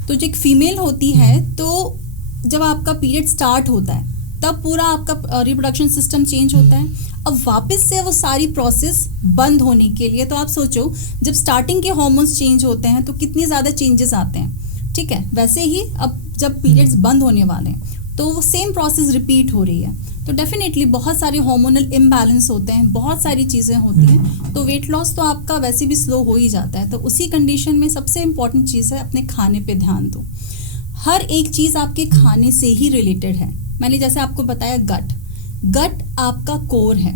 तो जो एक फीमेल होती है तो जब आपका पीरियड स्टार्ट होता है तब पूरा आपका रिप्रोडक्शन सिस्टम चेंज होता है। अब वापस से वो सारी प्रोसेस बंद होने के लिए, तो आप सोचो जब स्टार्टिंग के हार्मोन्स चेंज होते हैं तो कितनी ज़्यादा चेंजेस आते हैं, ठीक है। वैसे ही अब जब पीरियड्स बंद होने वाले हैं तो वो सेम प्रोसेस रिपीट हो रही है। तो डेफिनेटली बहुत सारे हार्मोनल इम्बैलेंस होते हैं, बहुत सारी चीज़ें होती हैं, तो वेट लॉस तो आपका वैसे भी स्लो हो ही जाता है। तो उसी कंडीशन में सबसे इम्पॉर्टेंट चीज़ है अपने खाने पे ध्यान दो। हर एक चीज़ आपके खाने से ही रिलेटेड है। मैंने जैसे आपको बताया गट आपका कोर है।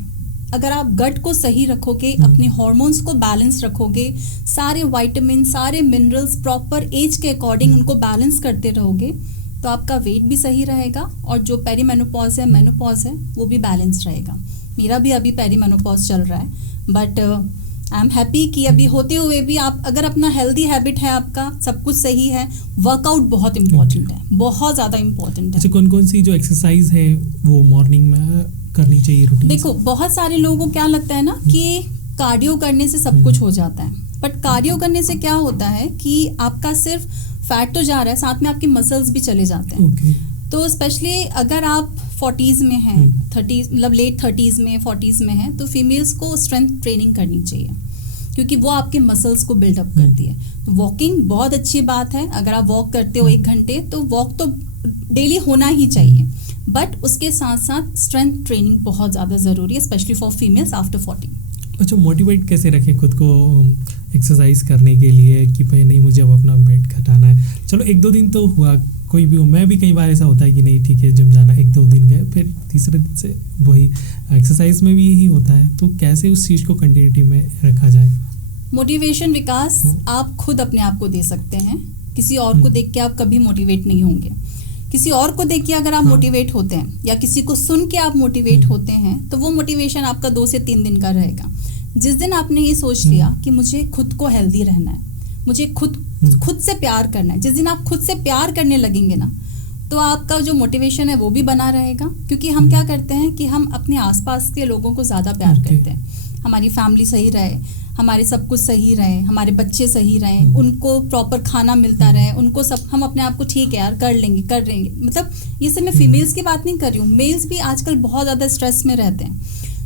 अगर आप गट को सही रखोगे, अपने हार्मोन्स को बैलेंस रखोगे, सारे विटामिन सारे मिनरल्स प्रॉपर एज के अकॉर्डिंग उनको बैलेंस करते रहोगे तो आपका वेट भी सही रहेगा और जो पेरीमेनोपॉज है मेनोपॉज है वो भी बैलेंस रहेगा। मेरा भी अभी पेरीमेनोपॉज चल रहा है, बट आई एम हैप्पी कि अभी होते हुए भी आप अगर अपना हेल्दी हैबिट है, आपका सब कुछ सही है, वर्कआउट बहुत इंपॉर्टेंट है, बहुत ज़्यादा इंपॉर्टेंट है। अच्छा, कौन कौन सी जो एक्सरसाइज है वो मॉर्निंग में करनी चाहिए रूटीन? देखो बहुत सारे लोगों को क्या लगता है ना कि कार्डियो करने से सब कुछ हो जाता है, बट कार्डियो करने से क्या होता है कि आपका सिर्फ फैट तो जा रहा है, साथ में आपके मसल्स भी चले जाते हैं। तो स्पेशली अगर आप 40s में हैं, 30 मतलब लेट 30s में 40s में हैं, तो फीमेल्स को स्ट्रेंथ ट्रेनिंग करनी चाहिए क्योंकि वो आपके मसल्स को बिल्डअप करती है। तो वॉकिंग बहुत अच्छी बात है, अगर आप वॉक करते हो 1 घंटे तो वॉक तो डेली होना ही चाहिए, बट उसके साथ साथ स्ट्रेंथ ट्रेनिंग बहुत ज़्यादा ज़रूरी है, स्पेशली फॉर फीमेल्स आफ्टर 40। अच्छा, मोटिवेट कैसे रखें खुद को एक्सरसाइज करने के लिए कि भाई नहीं मुझे अब अपना वेट घटाना है? चलो 1-2 दिन तो हुआ, कोई भी हो, मैं भी कई बार ऐसा होता है कि नहीं ठीक है जिम जाना, 1-2 दिन गए, फिर तीसरे दिन से वही एक्सरसाइज में भी यही होता है। तो कैसे उस चीज़ को कंटिन्यूटी में रखा जाए? मोटिवेशन विकास आप खुद अपने आप को दे सकते हैं, किसी और को देख के आप कभी मोटिवेट नहीं होंगे। किसी और को देख के अगर आप मोटिवेट होते हैं या किसी को सुन के आप मोटिवेट होते हैं तो वो मोटिवेशन आपका 2 से 3 दिन का रहेगा। जिस दिन आपने ये सोच लिया कि मुझे खुद को हेल्दी रहना है, मुझे खुद से प्यार करना है, जिस दिन आप खुद से प्यार करने लगेंगे ना तो आपका जो मोटिवेशन है वो भी बना रहेगा। क्योंकि हम क्या करते हैं कि हम अपने आसपास के लोगों को ज़्यादा प्यार करते हैं, हमारी फैमिली सही रहे, हमारे सब कुछ सही रहे, हमारे बच्चे सही रहें, उनको प्रॉपर खाना मिलता रहे, उनको सब, हम अपने आप को ठीक है यार कर लेंगे। मतलब ये सब मैं फीमेल्स की बात नहीं कर रही हूँ, मेल्स भी आजकल बहुत ज़्यादा स्ट्रेस में रहते हैं,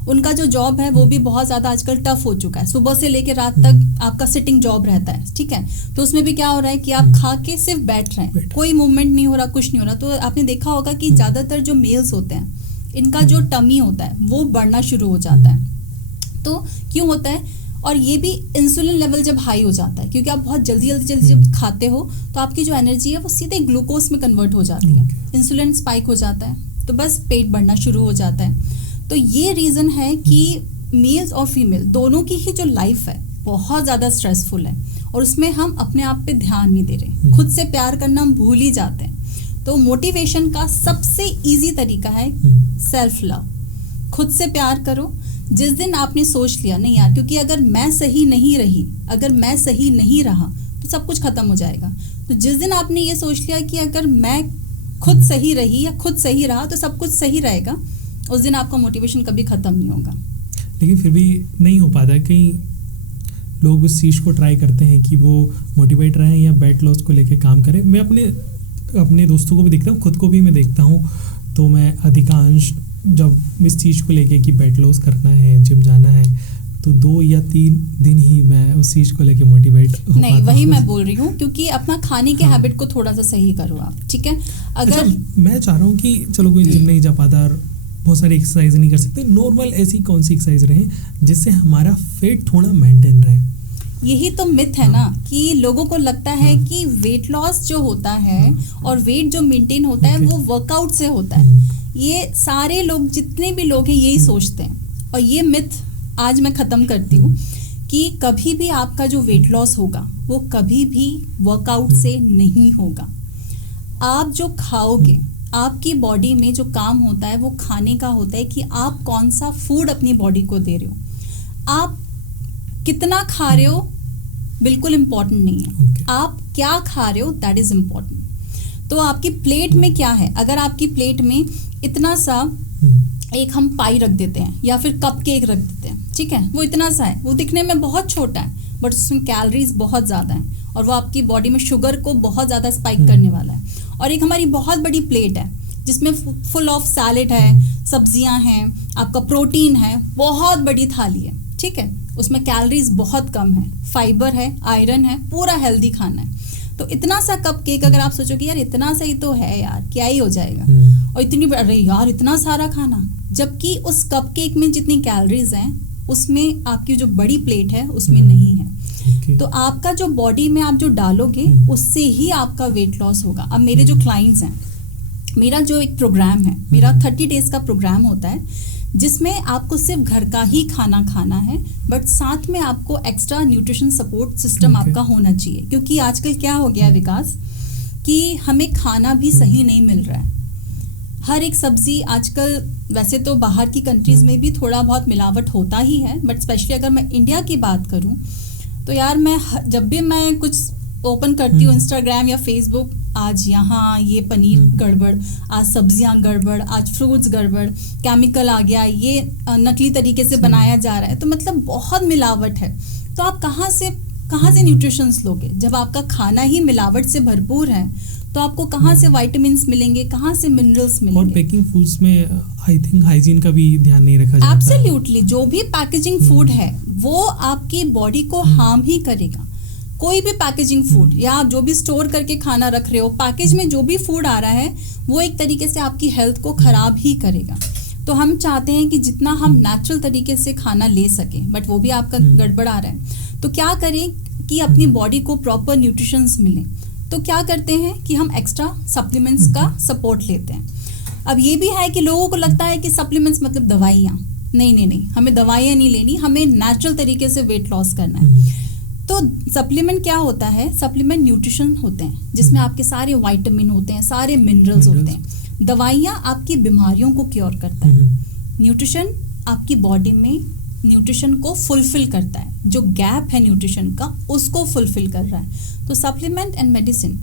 उनका जो जॉब है वो भी बहुत ज़्यादा आजकल टफ हो चुका है, सुबह से लेकर रात तक आपका सिटिंग जॉब रहता है, ठीक है। तो उसमें भी क्या हो रहा है कि आप खा के सिर्फ बैठ रहे हैं, कोई मूवमेंट नहीं हो रहा, कुछ नहीं हो रहा। तो आपने देखा होगा कि ज़्यादातर जो मेल्स होते हैं इनका जो टमी होता है वो बढ़ना शुरू हो जाता है। तो क्यों होता है? और ये भी इंसुलिन लेवल जब हाई हो जाता है, क्योंकि आप बहुत जल्दी जब खाते हो तो आपकी जो एनर्जी है वो सीधे ग्लूकोज में कन्वर्ट हो जाती है, इंसुलिन स्पाइक हो जाता है, तो बस पेट बढ़ना शुरू हो जाता है। तो ये रीज़न है कि मेल्स और फीमेल दोनों की ही जो लाइफ है बहुत ज़्यादा स्ट्रेसफुल है, और उसमें हम अपने आप पे ध्यान नहीं दे रहे, खुद से प्यार करना हम भूल ही जाते हैं। तो मोटिवेशन का सबसे इजी तरीका है सेल्फ लव, खुद से प्यार करो। जिस दिन आपने सोच लिया नहीं यार, क्योंकि अगर मैं सही नहीं रही, अगर मैं सही नहीं रहा तो सब कुछ खत्म हो जाएगा। तो जिस दिन आपने ये सोच लिया कि अगर मैं खुद सही रही या खुद सही रहा तो सब कुछ सही रहेगा, उस दिन आपका मोटिवेशन कभी ख़त्म नहीं होगा। लेकिन फिर भी नहीं हो पाता है, कई लोग उस चीज़ को ट्राई करते हैं कि वो मोटिवेट रहें या वेट लॉस को लेके काम करें। मैं अपने दोस्तों को भी देखता हूँ, खुद को भी मैं देखता हूँ, तो मैं अधिकांश जब इस चीज़ को लेके कि वेट लॉस करना है, जिम जाना है, तो 2 या 3 दिन ही मैं उस चीज़ को लेके मोटिवेट हो पाता नहीं, वही हूँ। मैं बोल रही हूँ, क्योंकि अपना खाने के हैबिट को थोड़ा सा सही करो आप, ठीक है। अगर अच्छा, मैं चाह रहा हूँ कि चलो कोई जिम नहीं जा पाता और बहुत सारी एक्सरसाइज नहीं कर सकते, नॉर्मल ऐसी कौन सी एक्सरसाइज रहे जिससे हमारा वेट थोड़ा मेंटेन रहे। यही तो मिथ है ना कि लोगों को लगता है कि वेट लॉस जो होता है और वेट जो मेंटेन होता है वो वर्कआउट से होता है। ये सारे लोग, जितने भी लोग हैं, यही सोचते हैं, और ये मिथ आज मैं ख़त्म करती हूँ कि कभी भी आपका जो वेट लॉस होगा वो कभी भी वर्कआउट से नहीं होगा। आप जो खाओगे, आपकी बॉडी में जो काम होता है वो खाने का होता है कि आप कौन सा फूड अपनी बॉडी को दे रहे हो, आप कितना खा रहे हो बिल्कुल इम्पोर्टेंट नहीं है, आप क्या खा रहे हो दैट इज़ इम्पोर्टेंट। तो आपकी प्लेट में क्या है, अगर आपकी प्लेट में इतना सा एक हम पाई रख देते हैं या फिर कप केक रख देते हैं, ठीक है, वो इतना सा है, वो दिखने में बहुत छोटा है बट उसमें कैलोरीज बहुत ज़्यादा हैं और वो आपकी बॉडी में शुगर को बहुत ज़्यादा स्पाइक करने वाला है। और एक हमारी बहुत बड़ी प्लेट है जिसमें फुल ऑफ सैलेड है, सब्जियां हैं, आपका प्रोटीन है, बहुत बड़ी थाली है, ठीक है, उसमें कैलोरीज बहुत कम है, फाइबर है, आयरन है, पूरा हेल्दी खाना है। तो इतना सा कप केक अगर आप सोचोगे यार इतना सा ही तो है यार, क्या ही हो जाएगा, और इतनी, अरे यार इतना सारा खाना, जबकि उस कप केक में जितनी कैलोरीज हैं उसमें आपकी जो बड़ी प्लेट है उसमें नहीं है। तो आपका जो बॉडी में आप जो डालोगे उससे ही आपका वेट लॉस होगा। अब मेरे जो क्लाइंट्स हैं, मेरा जो एक प्रोग्राम है, मेरा 30 डेज का प्रोग्राम होता है जिसमें आपको सिर्फ घर का ही खाना खाना है, बट साथ में आपको एक्स्ट्रा न्यूट्रिशन सपोर्ट सिस्टम आपका होना चाहिए। क्योंकि आजकल क्या हो गया विकास कि हमें खाना भी सही नहीं मिल रहा है। हर एक सब्जी आजकल, वैसे तो बाहर की कंट्रीज़ में भी थोड़ा बहुत मिलावट होता ही है, बट स्पेशली अगर मैं इंडिया की बात करूं तो यार मैं जब भी मैं कुछ ओपन करती हूँ इंस्टाग्राम या फेसबुक, आज यहाँ ये पनीर गड़बड़, आज सब्जियाँ गड़बड़, आज फ्रूट्स गड़बड़, केमिकल आ गया, ये नकली तरीके से बनाया जा रहा है, तो मतलब बहुत मिलावट है। तो आप कहाँ से न्यूट्रिशंस लोगे जब आपका खाना ही मिलावट से भरपूर है? तो आपको कहाँ से विटामिन्स मिलेंगे, कहाँ से मिनरल्स मिलेंगे? और पैकिंग फूड्स में आई थिंक हाइजीन का भी ध्यान नहीं रखा जाता। एब्सोल्युटली, जो भी पैकेजिंग फूड है वो आपकी बॉडी को हार्म ही करेगा। कोई भी पैकेजिंग फूड या आप जो भी स्टोर करके खाना रख रहे हो, पैकेज में जो भी फूड आ रहा है वो एक तरीके से आपकी हेल्थ को खराब ही करेगा। तो हम चाहते हैं कि जितना हम नेचुरल तरीके से खाना ले सकें, बट वो भी आपका गड़बड़ आ रहा है। तो क्या करें कि अपनी बॉडी को प्रॉपर न्यूट्रिशंस मिलें? तो क्या करते हैं कि हम एक्स्ट्रा सप्लीमेंट्स का सपोर्ट लेते हैं। अब ये भी है कि लोगों को लगता है कि सप्लीमेंट्स मतलब दवाइयाँ, नहीं, हमें दवाइयाँ नहीं लेनी, हमें नेचुरल तरीके से वेट लॉस करना है। तो सप्लीमेंट क्या होता है? सप्लीमेंट न्यूट्रिशन होते हैं जिसमें आपके सारे विटामिन होते हैं, सारे मिनरल्स होते हैं। दवाइयाँ आपकी बीमारियों को क्योर करता है, न्यूट्रिशन आपकी बॉडी में न्यूट्रिशन को फुलफिल करता है, जो गैप है न्यूट्रिशन का उसको फुलफिल कर रहा है। तो supplement and medicine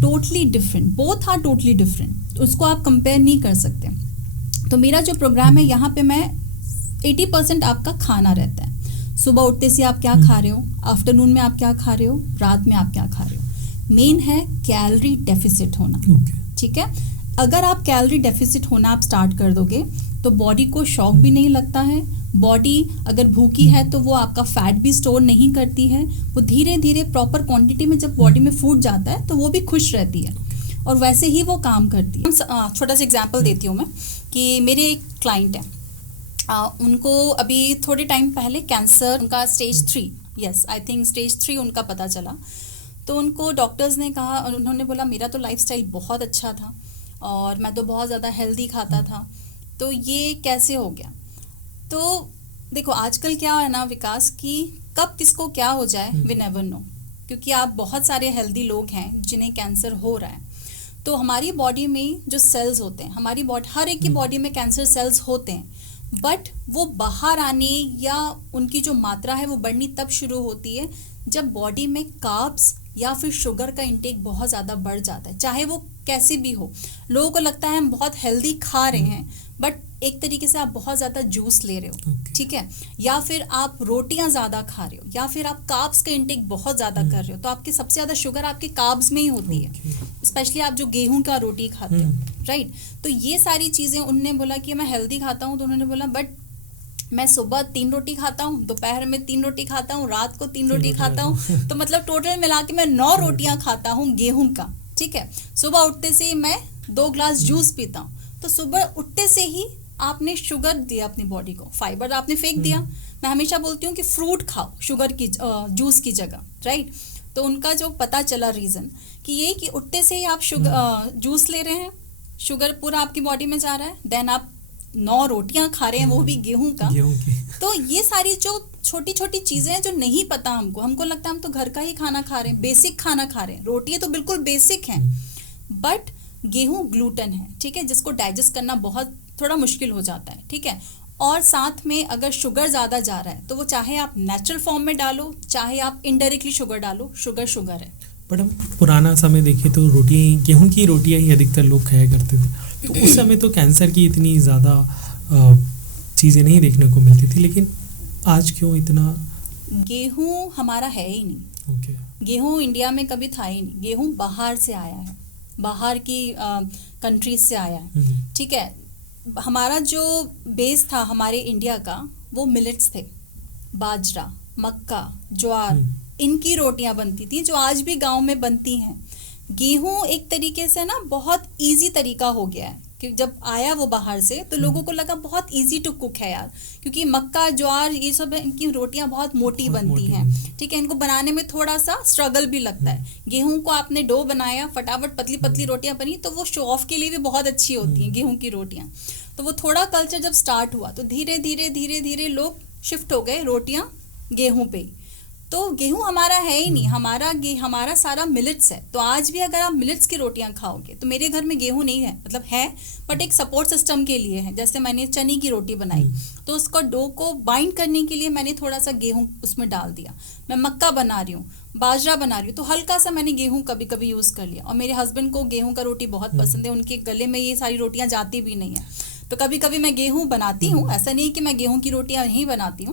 totally different, both are totally different, उसको आप कंपेयर नहीं कर सकते। तो मेरा जो प्रोग्राम है यहाँ पे मैं 80% आपका खाना रहता है। सुबह उठते से आप क्या खा रहे हो, आफ्टरनून में आप क्या खा रहे हो, रात में आप क्या खा रहे हो। मेन है कैलोरी डेफिसिट होना, ठीक है। अगर आप कैलोरी डेफिसिट होना आप स्टार्ट कर दोगे तो बॉडी को शॉक भी नहीं लगता है। बॉडी अगर भूखी है तो वो आपका फैट भी स्टोर नहीं करती है। वो धीरे धीरे प्रॉपर क्वांटिटी में जब बॉडी में फूड जाता है तो वो भी खुश रहती है और वैसे ही वो काम करती है। छोटा सा एग्जांपल देती हूँ मैं कि मेरे एक क्लाइंट है, उनको अभी थोड़े टाइम पहले कैंसर, उनका stage 3, yes I think stage 3 उनका पता चला। तो उनको डॉक्टर्स ने कहा, और उन्होंने बोला मेरा तो लाइफस्टाइल बहुत अच्छा था और मैं तो बहुत ज़्यादा हेल्दी खाता था, तो ये कैसे हो गया। तो देखो आजकल क्या है ना विकास, कि कब किसको क्या हो जाए वी नेवर नो, क्योंकि आप बहुत सारे हेल्दी लोग हैं जिन्हें कैंसर हो रहा है। तो हमारी बॉडी में जो सेल्स होते हैं, हमारी बॉडी, हर एक की बॉडी में कैंसर सेल्स होते हैं, बट वो बाहर आने या उनकी जो मात्रा है वो बढ़नी तब शुरू होती है जब बॉडी में कार्ब्स या फिर शुगर का इंटेक बहुत ज़्यादा बढ़ जाता है, चाहे वो कैसे भी हो। लोगों को लगता है हम बहुत हेल्दी खा रहे हैं, बट एक तरीके से आप बहुत ज़्यादा जूस ले रहे हो, ठीक है, या फिर आप रोटियां ज़्यादा खा रहे हो, या फिर आप कार्ब्स का इंटेक बहुत ज़्यादा कर रहे हो, तो आपकी सबसे ज़्यादा शुगर आपके कार्ब्स में ही होती है, स्पेशली आप जो गेहूं का रोटी खाते हो, राइट। तो ये सारी चीज़ें, उनने बोला कि मैं हेल्दी खाता हूँ, तो उन्होंने बोला बट मैं सुबह 3 रोटी खाता हूँ, दोपहर में 3 रोटी खाता हूँ, रात को 3 रोटी खाता हूँ, तो मतलब टोटल मिला के मैं 9 रोटियां खाता हूँ गेहूं का, ठीक है। सुबह उठते से ही मैं 2 ग्लास जूस पीता हूँ। तो सुबह उठते से ही आपने शुगर दिया अपनी बॉडी को, फाइबर आपने फेंक दिया। मैं हमेशा बोलती हूँ कि फ्रूट खाओ शुगर की जूस की जगह, राइट। तो उनका जो पता चला रीज़न कि ये कि उठते से ही आप शुगर जूस ले रहे हैं, शुगर पूरा आपकी बॉडी में जा रहा है, देन आप 9 रोटियां खा रहे हैं, वो भी गेहूं का। तो ये सारी जो छोटी छोटी चीजें हैं जो नहीं पता हमको लगता है हम तो घर का ही खाना खा रहे हैं, बेसिक खाना खा रहे हैं, रोटियां तो बिल्कुल बेसिक हैं, बट गेहूं ग्लूटेन है, ठीक है, जिसको डाइजेस्ट करना बहुत थोड़ा मुश्किल हो जाता है, ठीक है। और साथ में अगर शुगर ज़्यादा जा रहा है तो वो चाहे आप नेचुरल फॉर्म में डालो, चाहे आप इनडायरेक्टली शुगर डालो, शुगर है। बट हम पुराना समय देखें तो गेहूं की रोटियां ही अधिकतर लोग खाया करते थे, तो उस समय तो कैंसर की इतनी ज़्यादा चीज़ें नहीं देखने को मिलती थी, लेकिन आज क्यों इतना। गेहूं हमारा है ही नहीं, गेहूं इंडिया में कभी था ही नहीं, गेहूं बाहर से आया है, बाहर की कंट्रीज से आया है, ठीक है। हमारा जो बेस था हमारे इंडिया का वो मिलेट्स थे, बाजरा, मक्का, ज्वार, इनकी रोटियां बनती थी जो आज भी गांव में बनती हैं। गेहूं एक तरीके से ना बहुत इजी तरीका हो गया है कि जब आया वो बाहर से तो लोगों को लगा बहुत इजी टू कुक है यार, क्योंकि मक्का, ज्वार, ये सब इनकी रोटियां बहुत मोटी बनती हैं, ठीक है, इनको बनाने में थोड़ा सा स्ट्रगल भी लगता है। गेहूं को आपने डो बनाया, फटाफट पतली पतली रोटियां बनी, तो वो शो ऑफ के लिए भी बहुत अच्छी होती हैं गेहूं की रोटियां। तो वो थोड़ा कल्चर जब स्टार्ट हुआ तो धीरे धीरे लोग शिफ्ट हो गए रोटियां गेहूं पे। तो गेहूं हमारा है ही नहीं, हमारा सारा मिलेट्स है। तो आज भी अगर आप मिलेट्स की रोटियां खाओगे, तो मेरे घर में गेहूं नहीं है, मतलब है बट एक सपोर्ट सिस्टम के लिए है। जैसे मैंने चने की रोटी बनाई तो उसका डो को बाइंड करने के लिए मैंने थोड़ा सा गेहूं उसमें डाल दिया। मैं मक्का बना रही हूँ, बाजरा बना रही हूँ, तो हल्का सा मैंने गेहूं कभी कभी यूज़ कर लिया। और मेरे हस्बैंड को गेहूं का रोटी बहुत पसंद है, उनके गले में ये सारी रोटियाँ जाती भी नहीं है, तो कभी कभी मैं गेहूं बनाती हूँ। ऐसा नहीं कि मैं गेहूं की रोटियाँ नहीं बनाती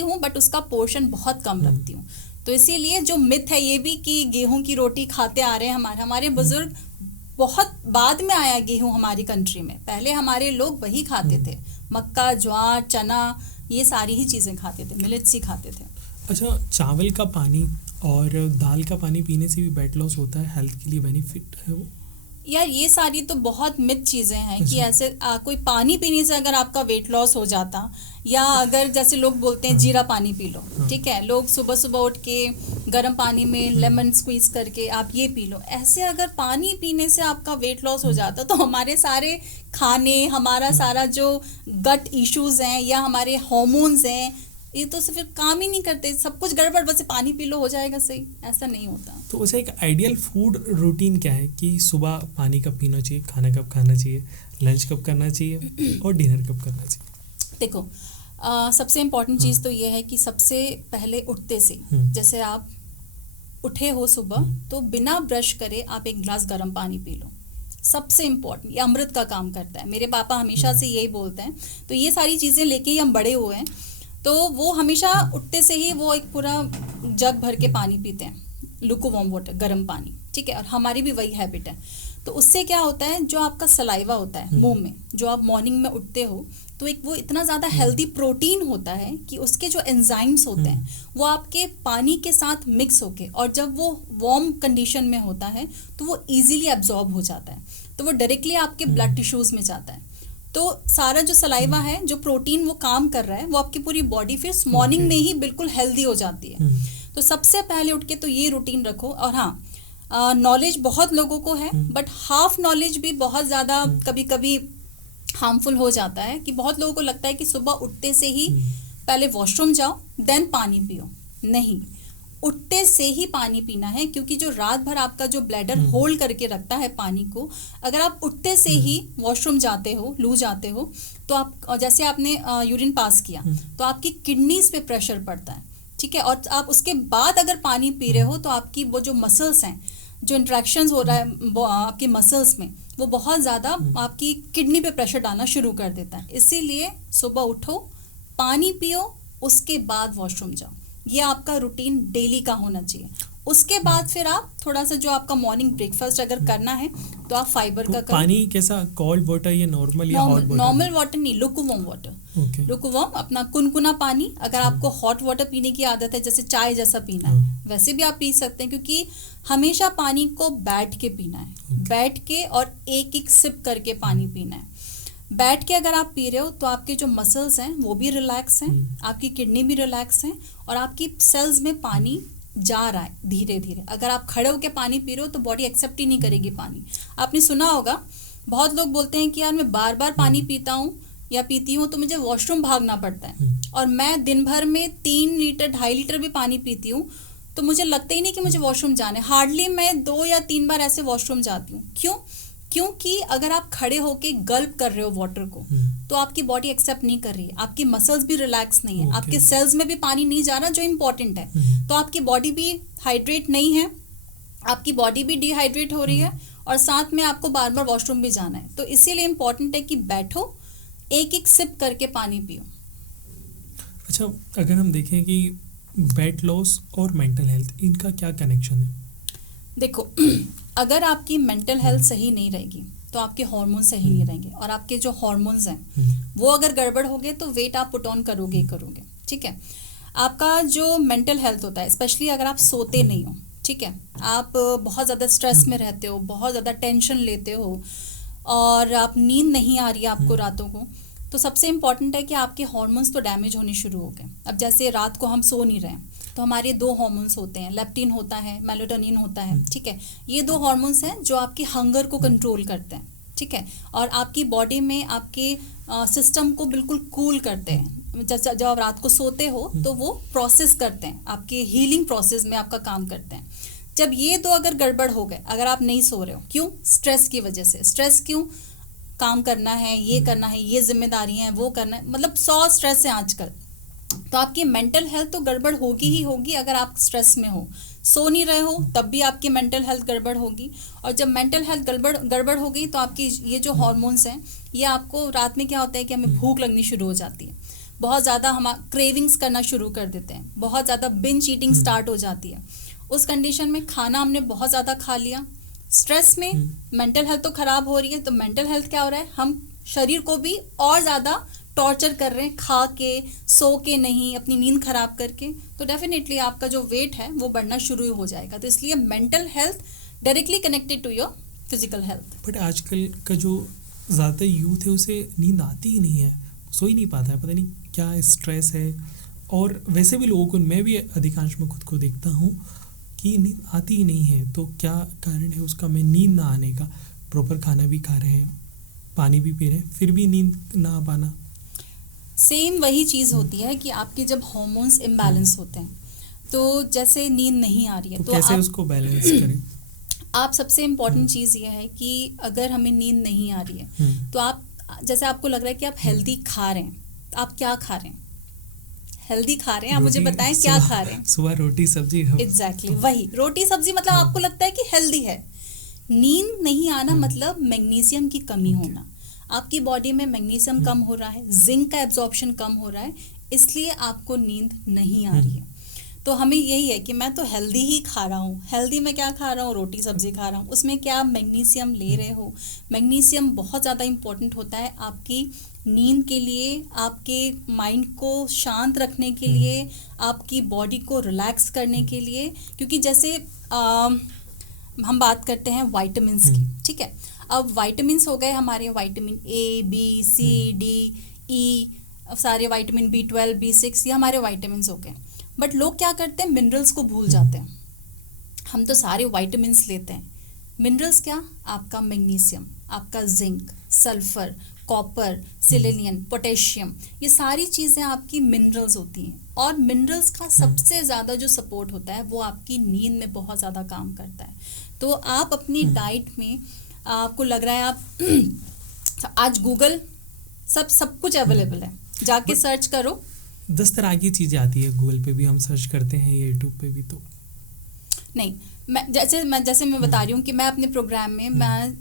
हूँ, बट उसका पोर्शन बहुत कम रखती हूँ। तो इसीलिए जो मिथ है ये भी कि गेहूं की रोटी खाते आ रहे हैं हमारे बुजुर्ग, बहुत बाद में आया गेहूं हमारी कंट्री में, पहले हमारे लोग वही खाते थे, मक्का, ज्वार, चना, ये सारी ही चीज़ें खाते थे, मिलेट्स ही खाते थे। अच्छा, चावल का पानी और दाल का पानी पीने से भी वेट लॉस होता है, हेल्थ के लिए बेनिफिट है वो? यार ये सारी तो बहुत मिथ चीज़ें हैं कि ऐसे कोई पानी पीने से अगर आपका वेट लॉस हो जाता, या अगर जैसे लोग बोलते हैं जीरा पानी पी लो, ठीक है, लोग सुबह सुबह उठ के गर्म पानी में लेमन स्क्वीज करके आप ये पी लो, ऐसे अगर पानी पीने से आपका वेट लॉस हो जाता तो हमारे सारे खाने, हमारा सारा जो गट इश्यूज हैं या हमारे हार्मोन्स हैं, ये तो सिर्फ काम ही नहीं करते, सब कुछ गड़बड़, बस पानी पी लो हो जाएगा सही, ऐसा नहीं होता। तो उसे एक आइडियल फूड रूटीन क्या है कि सुबह पानी कब पीना चाहिए, खाना कब खाना चाहिए, लंच कब करना चाहिए और डिनर कब करना चाहिए? देखो सबसे इम्पोर्टेंट चीज़ तो ये है कि सबसे पहले उठते से, जैसे आप उठे हो सुबह तो बिना ब्रश करे आप एक गिलास गर्म पानी पी लो, सबसे इम्पोर्टेंट, ये अमृत का काम करता है। मेरे पापा हमेशा से यही बोलते हैं, तो ये सारी चीज़ें लेके ही हम बड़े हुए हैं। तो वो हमेशा उठते से ही वो एक पूरा जग भर के पानी पीते हैं। लुकोवार्म वाटर, गर्म पानी, ठीक है, और हमारी भी वही हैबिट है। तो उससे क्या होता है, जो आपका सलाइवा होता है मुंह में, जो आप मॉर्निंग में उठते हो, तो एक वो इतना ज़्यादा हेल्दी प्रोटीन होता है कि उसके जो एंजाइम्स होते हैं वो आपके पानी के साथ मिक्स होके, और जब वो वार्म कंडीशन में होता है तो वो इजीली एब्जॉर्ब हो जाता है, तो वो डायरेक्टली आपके ब्लड टिश्यूज में जाता है। तो सारा जो सलाइवा है, जो प्रोटीन वो काम कर रहा है, वो आपकी पूरी बॉडी फिर मॉर्निंग में ही बिल्कुल हेल्दी हो जाती है। तो सबसे पहले उठ के तो ये रूटीन रखो। और हाँ, नॉलेज बहुत लोगों को है, बट हाफ नॉलेज भी बहुत ज़्यादा कभी कभी हार्मफुल हो जाता है, कि बहुत लोगों को लगता है कि सुबह उठते से ही पहले वॉशरूम जाओ देन पानी पियो। नहीं, उठते से ही पानी पीना है, क्योंकि जो रात भर आपका जो ब्लैडर होल्ड करके रखता है पानी को, अगर आप उठते से ही वॉशरूम जाते हो, लू जाते हो, तो आप जैसे आपने यूरिन पास किया तो आपकी किडनीज पे प्रेशर पड़ता है, ठीक है, और आप उसके बाद अगर पानी पी रहे हो तो आपकी वो जो मसल्स हैं, जो इंट्रैक्शंस हो रहा है आपके मसल्स में, वो बहुत ज़्यादा आपकी किडनी पे प्रेशर डालना शुरू कर देता है। इसीलिए सुबह उठो, पानी पियो, उसके बाद वॉशरूम जाओ। ये आपका रूटीन डेली का होना चाहिए। उसके बाद फिर आप थोड़ा सा जो आपका मॉर्निंग ब्रेकफास्ट अगर करना है तो आप फाइबर का करो। पानी कैसा, कोल्ड वाटर या नॉर्मल या हॉट वाटर? नॉर्मल वाटर नहीं, लुकवार्म वाटर। लुकवार्म अपना कुनकुना पानी। अगर आपको हॉट वाटर पीने की आदत है, जैसे चाय जैसा पीना है, वैसे भी आप पी सकते हैं, क्योंकि हमेशा पानी को बैठ के पीना है, बैठ के और एक एक सिप करके पानी पीना है। बैठ के अगर आप पी रहे हो तो आपके जो मसल्स हैं वो भी रिलैक्स हैं, आपकी किडनी भी रिलैक्स है, और आपकी सेल्स में पानी जा रहा है धीरे धीरे। अगर आप खड़े होकर पानी पी रहे हो तो बॉडी एक्सेप्ट ही नहीं करेगी पानी। आपने सुना होगा, बहुत लोग बोलते हैं कि यार मैं बार बार पानी पीता हूँ या पीती हूँ तो मुझे वॉशरूम भागना पड़ता है, और मैं दिन भर में 3 लीटर 2.5 लीटर भी पानी पीती हूँ तो मुझे लगता ही नहीं कि मुझे वॉशरूम जाना है। हार्डली मैं 2 या 3 बार ऐसे वॉशरूम जाती हूँ। क्यों? क्योंकि अगर आप खड़े होके गल्प कर रहे हो वाटर को तो आपकी बॉडी एक्सेप्ट नहीं कर रही है, आपकी मसल्स भी रिलैक्स नहीं है, आपके सेल्स में भी पानी नहीं जा रहा जो इम्पोर्टेंट है, तो आपकी बॉडी भी हाइड्रेट नहीं है, आपकी बॉडी भी डिहाइड्रेट हो रही है, और साथ में आपको बार बार वॉशरूम भी जाना है। तो इसीलिए इम्पोर्टेंट है कि बैठो, एक एक सिप करके पानी पियो। अच्छा, अगर हम देखें कि वेट लॉस और मेंटल हेल्थ, इनका क्या कनेक्शन है? देखो, अगर आपकी मेंटल हेल्थ सही नहीं रहेगी तो आपके हार्मोन सही नहीं रहेंगे, और आपके जो हार्मोन्स हैं वो अगर गड़बड़ हो गए तो वेट आप पुट ऑन करोगे ही करोगे, ठीक है। आपका जो मेंटल हेल्थ होता है, स्पेशली अगर आप सोते नहीं हो, ठीक है, आप बहुत ज़्यादा स्ट्रेस में रहते हो, बहुत ज़्यादा टेंशन लेते हो, और आप नींद नहीं आ रही है आपको रातों को, तो सबसे इम्पॉर्टेंट है कि आपके हार्मोन्स तो डैमेज होने शुरू हो गए। अब जैसे रात को हम सो नहीं रहे हैं तो हमारे 2 हार्मोन्स होते हैं, लेप्टिन होता है, मेलाटोनिन होता है, ठीक है। ये 2 हार्मोन्स हैं जो आपके हंगर को कंट्रोल करते हैं, ठीक है, और आपकी बॉडी में आपके सिस्टम को बिल्कुल कूल करते हैं। जब आप रात को सोते हो तो वो प्रोसेस करते हैं, आपके हीलिंग प्रोसेस में आपका काम करते हैं। जब ये 2 अगर गड़बड़ हो गए, अगर आप नहीं सो रहे हो, क्यों? स्ट्रेस की वजह से। स्ट्रेस क्यों? काम करना है, ये करना है, ये जिम्मेदारी है, वो करना है, मतलब 100 स्ट्रेस है आजकल, तो आपकी मेंटल हेल्थ तो गड़बड़ होगी ही होगी। अगर आप स्ट्रेस में हो, सो नहीं रहे हो, तब भी आपकी मेंटल हेल्थ गड़बड़ होगी, और जब मेंटल हेल्थ गड़बड़ हो गई तो आपकी ये जो हार्मोन्स हैं, ये आपको रात में क्या होता है कि हमें भूख लगनी शुरू हो जाती है, बहुत ज़्यादा हम क्रेविंग्स करना शुरू कर देते हैं, बहुत ज़्यादा बिंज ईटिंग स्टार्ट हो जाती है। उस कंडीशन में खाना हमने बहुत ज़्यादा खा लिया, स्ट्रेस में मेंटल हेल्थ तो ख़राब हो रही है, तो मेंटल हेल्थ क्या हो रहा है, हम शरीर को भी और ज़्यादा टॉर्चर कर रहे हैं, खा के, सो के नहीं, अपनी नींद खराब करके, तो डेफिनेटली आपका जो वेट है वो बढ़ना शुरू हो जाएगा। तो इसलिए mental health directly connected to your physical health. But आजकल का जो ज़्यादातर यूथ है उसे नींद आती ही नहीं है, सो ही नहीं पाता है, पता नहीं क्या स्ट्रेस है। और वैसे भी लोगों को, मैं भी अधिकांश में खुद को देखता हूँ कि नींद आती ही नहीं है। तो क्या कारण है उसका? मैं नींद ना आने का, प्रॉपर खाना भी खा रहे हैं, पानी भी पी रहे हैं, फिर भी नींद ना आ पाना। सेम वही चीज़ होती है कि आपके जब हार्मोन्स इम्बैलेंस होते हैं, तो जैसे नींद नहीं आ रही है तो कैसे आप उसको बैलेंस करें? आप सबसे इम्पोर्टेंट चीज़ ये है कि अगर हमें नींद नहीं आ रही है तो आप, जैसे आपको लग रहा है कि आप हेल्दी खा रहे हैं, आप क्या खा रहे हैं? हेल्दी खा रहे हैं, आप मुझे बताएं क्या खा रहे हैं? सुबह रोटी सब्जी। एग्जैक्टली वही रोटी सब्जी, मतलब आपको लगता है कि हेल्दी है। नींद नहीं आना मतलब मैग्नीशियम की कमी होना, आपकी बॉडी में मैग्नीशियम कम हो रहा है, जिंक का एब्जॉर्प्शन कम हो रहा है, इसलिए आपको नींद नहीं आ रही है। तो हमें यही है कि मैं तो हेल्दी ही खा रहा हूँ। हेल्दी में क्या खा रहा हूँ? रोटी सब्जी खा रहा हूँ। उसमें क्या मैग्नीशियम ले रहे हो? मैग्नीशियम बहुत ज़्यादा इम्पोर्टेंट होता है आपकी नींद के लिए, आपके माइंड को शांत रखने के लिए, आपकी बॉडी को रिलैक्स करने के लिए। क्योंकि जैसे हम बात करते हैं विटामिन्स की, ठीक है। अब विटामिन्स हो गए हमारे, vitamin A, B, C, D, E, सारे विटामिन B12, B6, ये हमारे विटामिन्स हो गए। बट लोग क्या करते हैं? मिनरल्स को भूल जाते हैं। हम तो सारे विटामिन्स लेते हैं, मिनरल्स क्या? आपका मैग्नीशियम, आपका zinc, sulphur, copper, selenium, potassium, ये सारी चीज़ें आपकी मिनरल्स होती हैं। और मिनरल्स का सबसे ज़्यादा जो सपोर्ट होता है वो आपकी नींद में बहुत ज़्यादा काम करता है। तो आप अपनी डाइट में, आपको लग रहा है आप आज गूगल सब कुछ अवेलेबल है, जाके सर्च करो, 10 तरह की चीज़ें आती है गूगल पे भी, हम सर्च करते हैं, यूट्यूब पे भी। तो नहीं, जैसे मैं बता रही हूँ कि मैं अपने प्रोग्राम में मैं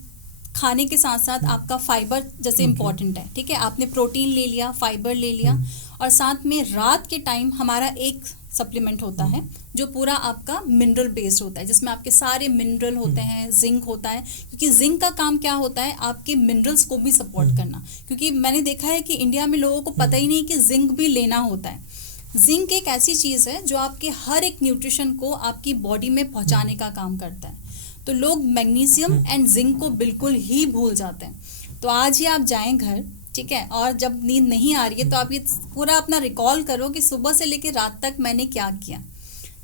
खाने के साथ साथ आपका फाइबर जैसे इम्पॉर्टेंट है, ठीक है। आपने प्रोटीन ले लिया, फाइबर ले लिया, और साथ में रात के टाइम हमारा एक सप्लीमेंट होता है जो पूरा आपका मिनरल बेस्ड होता है, जिसमें आपके सारे मिनरल होते हैं, जिंक होता है। क्योंकि जिंक का काम क्या होता है? आपके मिनरल्स को भी सपोर्ट करना। क्योंकि मैंने देखा है कि इंडिया में लोगों को पता ही नहीं कि जिंक भी लेना होता है। जिंक एक ऐसी चीज़ है जो आपके हर एक न्यूट्रिशन को आपकी बॉडी में पहुंचाने का काम करता है। तो लोग मैग्नीशियम एंड जिंक को बिल्कुल ही भूल जाते हैं। तो आज ही आप जाएं घर, ठीक है, और जब नींद नहीं आ रही है तो आप ये पूरा अपना रिकॉल करो कि सुबह से लेकर रात तक मैंने क्या किया।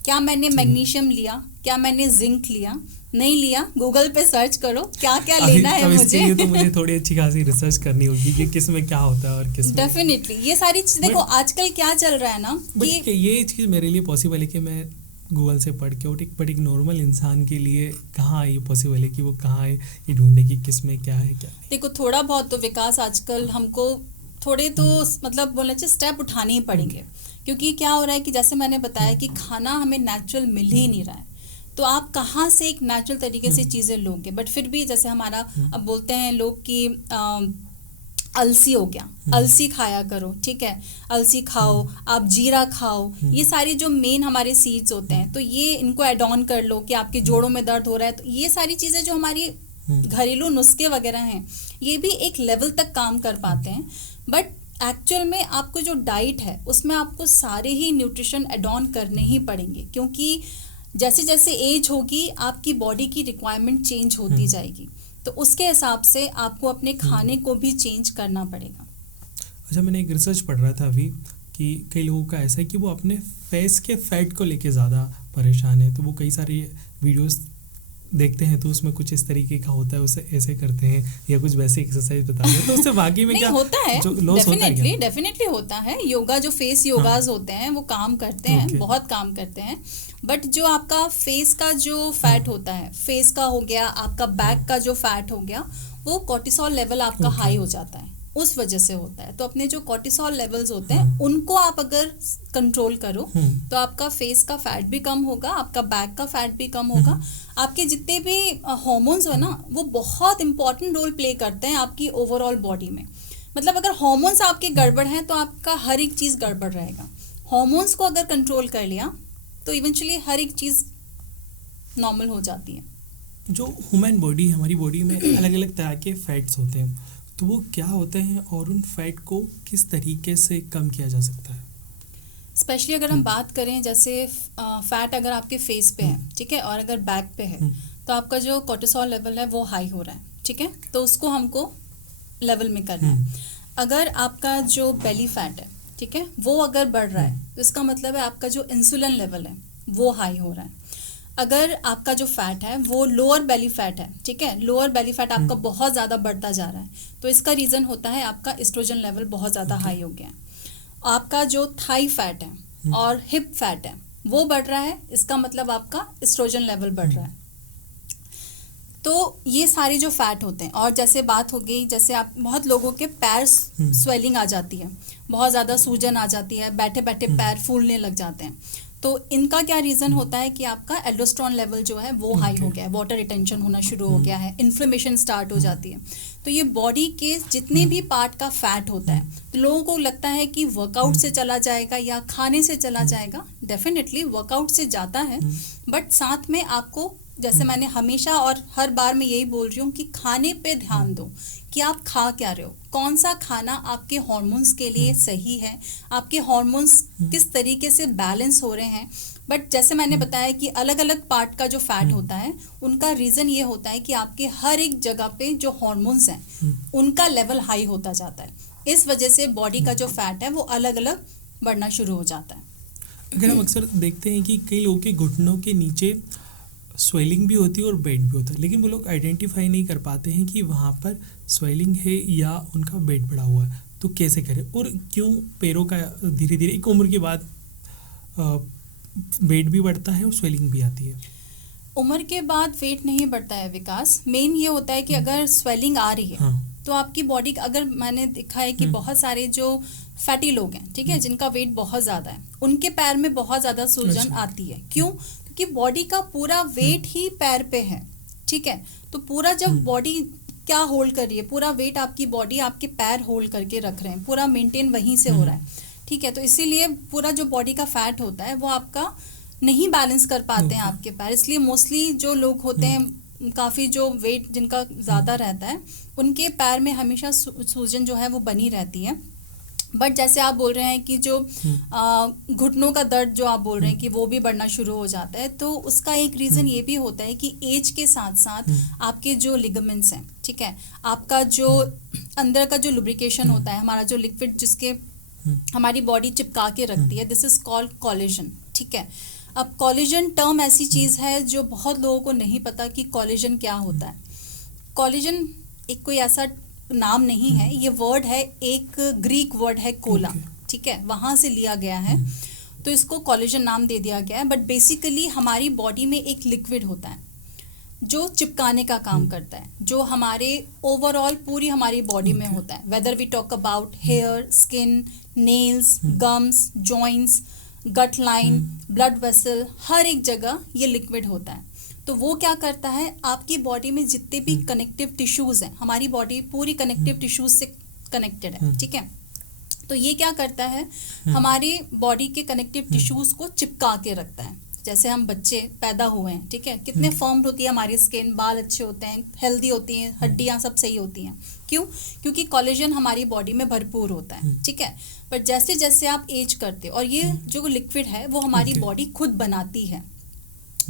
क्या मैंने मैग्नीशियम लिया? क्या मैंने जिंक लिया? नहीं लिया? गूगल पे सर्च करो क्या क्या लेना है मुझे। तो मुझे थोड़ी अच्छी खासी रिसर्च करनी होगी कि किस में क्या होता है और किस में। डेफिनेटली ये सारी चीज़ देखो, आजकल क्या चल रहा है ना कि ये चीज़ मेरे लिए पॉसिबल है कि मैं गूगल से पढ़ के, और बट एक नॉर्मल इंसान के लिए कहाँ ये पॉसिबल है कि वो कहाँ है ये ढूंढे कि किस में क्या है क्या नहीं। देखो, थोड़ा बहुत तो विकास आजकल हमको थोड़े तो मतलब बोलना चाहिए स्टेप उठाने ही पड़ेंगे। क्योंकि क्या हो रहा है कि जैसे मैंने बताया कि खाना हमें नेचुरल मिल ही नहीं रहा है, तो आप कहाँ से एक नेचुरल तरीके से चीज़ें लोगे। बट फिर भी जैसे हमारा अब बोलते हैं लोग कि अलसी हो गया, अलसी खाया करो, ठीक है, अलसी खाओ, आप जीरा खाओ, ये सारी जो मेन हमारे सीड्स होते हैं, तो ये इनको एड ऑन कर लो कि आपके जोड़ों में दर्द हो रहा है। तो ये सारी चीज़ें जो हमारी घरेलू नुस्खे वगैरह हैं, ये भी एक लेवल तक काम कर पाते हैं। बट एक्चुअल में आपको जो डाइट है उसमें आपको सारे ही न्यूट्रिशन एड ऑन करने ही पड़ेंगे। क्योंकि जैसे जैसे एज होगी आपकी बॉडी की रिक्वायरमेंट चेंज होती जाएगी, तो उसके हिसाब से आपको अपने खाने को भी चेंज करना पड़ेगा। अच्छा, मैंने एक रिसर्च पढ़ रहा था अभी कि कई लोगों का ऐसा है कि वो अपने फेस के फैट को लेके ज़्यादा परेशान है। तो वो कई सारी वीडियोस देखते हैं तो उसमें कुछ इस तरीके का होता है, उसे ऐसे करते हैं या कुछ वैसे एक्सरसाइज बताते हैं, तो उससे वाकई में क्या होता है? डेफिनेटली होता है। योगा जो फेस योगाज होते हैं वो काम करते हैं, बहुत काम करते हैं। बट जो आपका फेस का जो फैट होता है, फेस का हो गया, आपका बैक का जो फैट हो गया, वो कोर्टिसोल लेवल आपका हाई हो जाता है, उस वजह से होता है। तो अपने जो कोर्टिसोल लेवल्स होते हैं उनको आप अगर कंट्रोल करो तो आपका फेस का फैट भी कम होगा, आपका बैक का फैट भी कम होगा। आपके जितने भी हार्मोन्स हो ना, वो बहुत इंपॉर्टेंट रोल प्ले करते हैं आपकी ओवरऑल बॉडी में। मतलब अगर हार्मोन्स आपके गड़बड़ हैं तो आपका हर एक चीज़ गड़बड़ रहेगा। हार्मोन्स को अगर कंट्रोल कर लिया तो इवेंचुअली हर एक चीज़ नॉर्मल हो जाती है। जो ह्यूमन बॉडी, हमारी बॉडी में अलग अलग तरह के फैट्स होते हैं, तो वो क्या होते हैं और उन फैट को किस तरीके से कम किया जा सकता है? स्पेशली अगर हम बात करें, जैसे फैट अगर आपके फेस पे है, ठीक है, और अगर बैक पे है, तो आपका जो कोर्टिसोल लेवल है वो हाई हो रहा है, ठीक है, तो उसको हमको लेवल में करना है। अगर आपका जो बेली फैट है, ठीक है, वो अगर बढ़ रहा है तो इसका मतलब है आपका जो इंसुलिन लेवल है वो हाई हो रहा है। अगर आपका जो फैट है वो लोअर बेली फैट है, ठीक है, लोअर बेली फैट आपका बहुत ज़्यादा बढ़ता जा रहा है, तो इसका रीज़न होता है आपका एस्ट्रोजन लेवल बहुत ज़्यादा हाई हो गया है। आपका जो थाई फैट है और हिप फैट है वो बढ़ रहा है, इसका मतलब आपका एस्ट्रोजन लेवल बढ़ रहा है। तो ये सारे जो फैट होते हैं, और जैसे बात हो गई, जैसे आप बहुत लोगों के पैर स्वेलिंग आ जाती है, बहुत ज़्यादा सूजन आ जाती है, बैठे बैठे पैर फूलने लग जाते हैं, तो इनका क्या रीज़न होता है कि आपका एल्डोस्टेरोन लेवल जो है वो हाई हो गया है, वाटर रिटेंशन होना शुरू हो गया है, इन्फ्लेमेशन स्टार्ट हो जाती है। तो ये बॉडी के जितने भी पार्ट का फैट होता है, तो लोगों को लगता है कि वर्कआउट से चला जाएगा या खाने से चला जाएगा। डेफिनेटली वर्कआउट से जाता है, बट साथ में आपको, जैसे मैंने हमेशा और हर बार मैं यही बोल रही हूँ कि खाने पे ध्यान दो कि आप खा क्या रहे हो, कौन सा खाना आपके हार्मोन्स के लिए सही है, आपके हार्मोन्स किस तरीके से बैलेंस हो रहे हैं। बट जैसे मैंने बताया कि अलग अलग पार्ट का जो फैट होता है उनका रीज़न ये होता है कि आपके हर एक जगह पे जो हार्मोन्स हैं उनका लेवल हाई होता जाता है, इस वजह से बॉडी का जो फैट है वो अलग अलग बढ़ना शुरू हो जाता है। अगर हम अक्सर देखते हैं कि कई लोगों के घुटनों के नीचे स्वेलिंग भी होती है और वेट भी होता है, लेकिन वो लोग आइडेंटिफाई नहीं कर पाते हैं कि वहाँ पर स्वेलिंग है या उनका वेट बढ़ा हुआ है। तो कैसे करें, और क्यों पैरों का धीरे धीरे एक उम्र के बाद वेट भी बढ़ता है और स्वेलिंग भी आती है? उम्र के बाद वेट नहीं बढ़ता है विकास, मेन ये होता है कि अगर स्वेलिंग आ रही है तो आपकी बॉडी, अगर मैंने देखा है कि बहुत सारे जो फैटी लोग हैं, ठीक है, जिनका वेट बहुत ज़्यादा है, उनके पैर में बहुत ज़्यादा सूजन आती है। क्यों? क्योंकि बॉडी का पूरा वेट ही पैर पे है, ठीक है। तो पूरा जब बॉडी क्या होल्ड कर रही है, पूरा वेट आपकी बॉडी, आपके पैर होल्ड करके रख रहे हैं, पूरा मेंटेन वहीं से हो रहा है, ठीक है। तो इसीलिए पूरा जो बॉडी का फैट होता है वो आपका नहीं बैलेंस कर पाते हैं आपके पैर, इसलिए मोस्टली जो लोग होते हैं, काफ़ी जो वेट जिनका ज़्यादा रहता है, उनके पैर में हमेशा सूजन जो है वो बनी रहती है। बट जैसे आप बोल रहे हैं कि जो घुटनों का दर्द जो आप बोल रहे हैं कि वो भी बढ़ना शुरू हो जाता है, तो उसका एक रीज़न ये भी होता है कि एज के साथ साथ आपके जो लिगामेंट्स हैं, ठीक है, आपका जो अंदर का जो लुब्रिकेशन होता है, हमारा जो लिक्विड जिसके हमारी बॉडी चिपका के रखती है, दिस इज कॉल्ड कोलेजन, ठीक है। अब कोलेजन टर्म ऐसी चीज़ है जो बहुत लोगों को नहीं पता कि कोलेजन क्या होता है। कोलेजन एक कोई ऐसा नाम नहीं है, ये वर्ड है, एक ग्रीक वर्ड है कोला, ठीक है, वहाँ से लिया गया है, तो इसको कोलेजन नाम दे दिया गया है। बट बेसिकली हमारी बॉडी में एक लिक्विड होता है जो चिपकाने का काम करता है, जो हमारे ओवरऑल पूरी हमारी बॉडी में होता है, whether we talk about hair, skin, nails, gums, joints, gut line, blood vessel, हर एक जगह ये लिक्विड होता है। तो वो क्या करता है, आपकी बॉडी में जितने भी कनेक्टिव टिश्यूज़ हैं, हमारी बॉडी पूरी कनेक्टिव टिश्यूज़ से कनेक्टेड है, ठीक है। तो ये क्या करता है, हमारी बॉडी के कनेक्टिव टिश्यूज़ को चिपका के रखता है। जैसे हम बच्चे पैदा हुए हैं, ठीक है, कितने फर्म होती है हमारी स्किन, बाल अच्छे होते हैं, हेल्दी होती हैं, हड्डियाँ सब सही होती हैं। क्यों? क्योंकि कोलेजन हमारी बॉडी में भरपूर होता है, ठीक है। पर जैसे जैसे आप एज करते हो, और ये जो लिक्विड है वो हमारी बॉडी खुद बनाती है,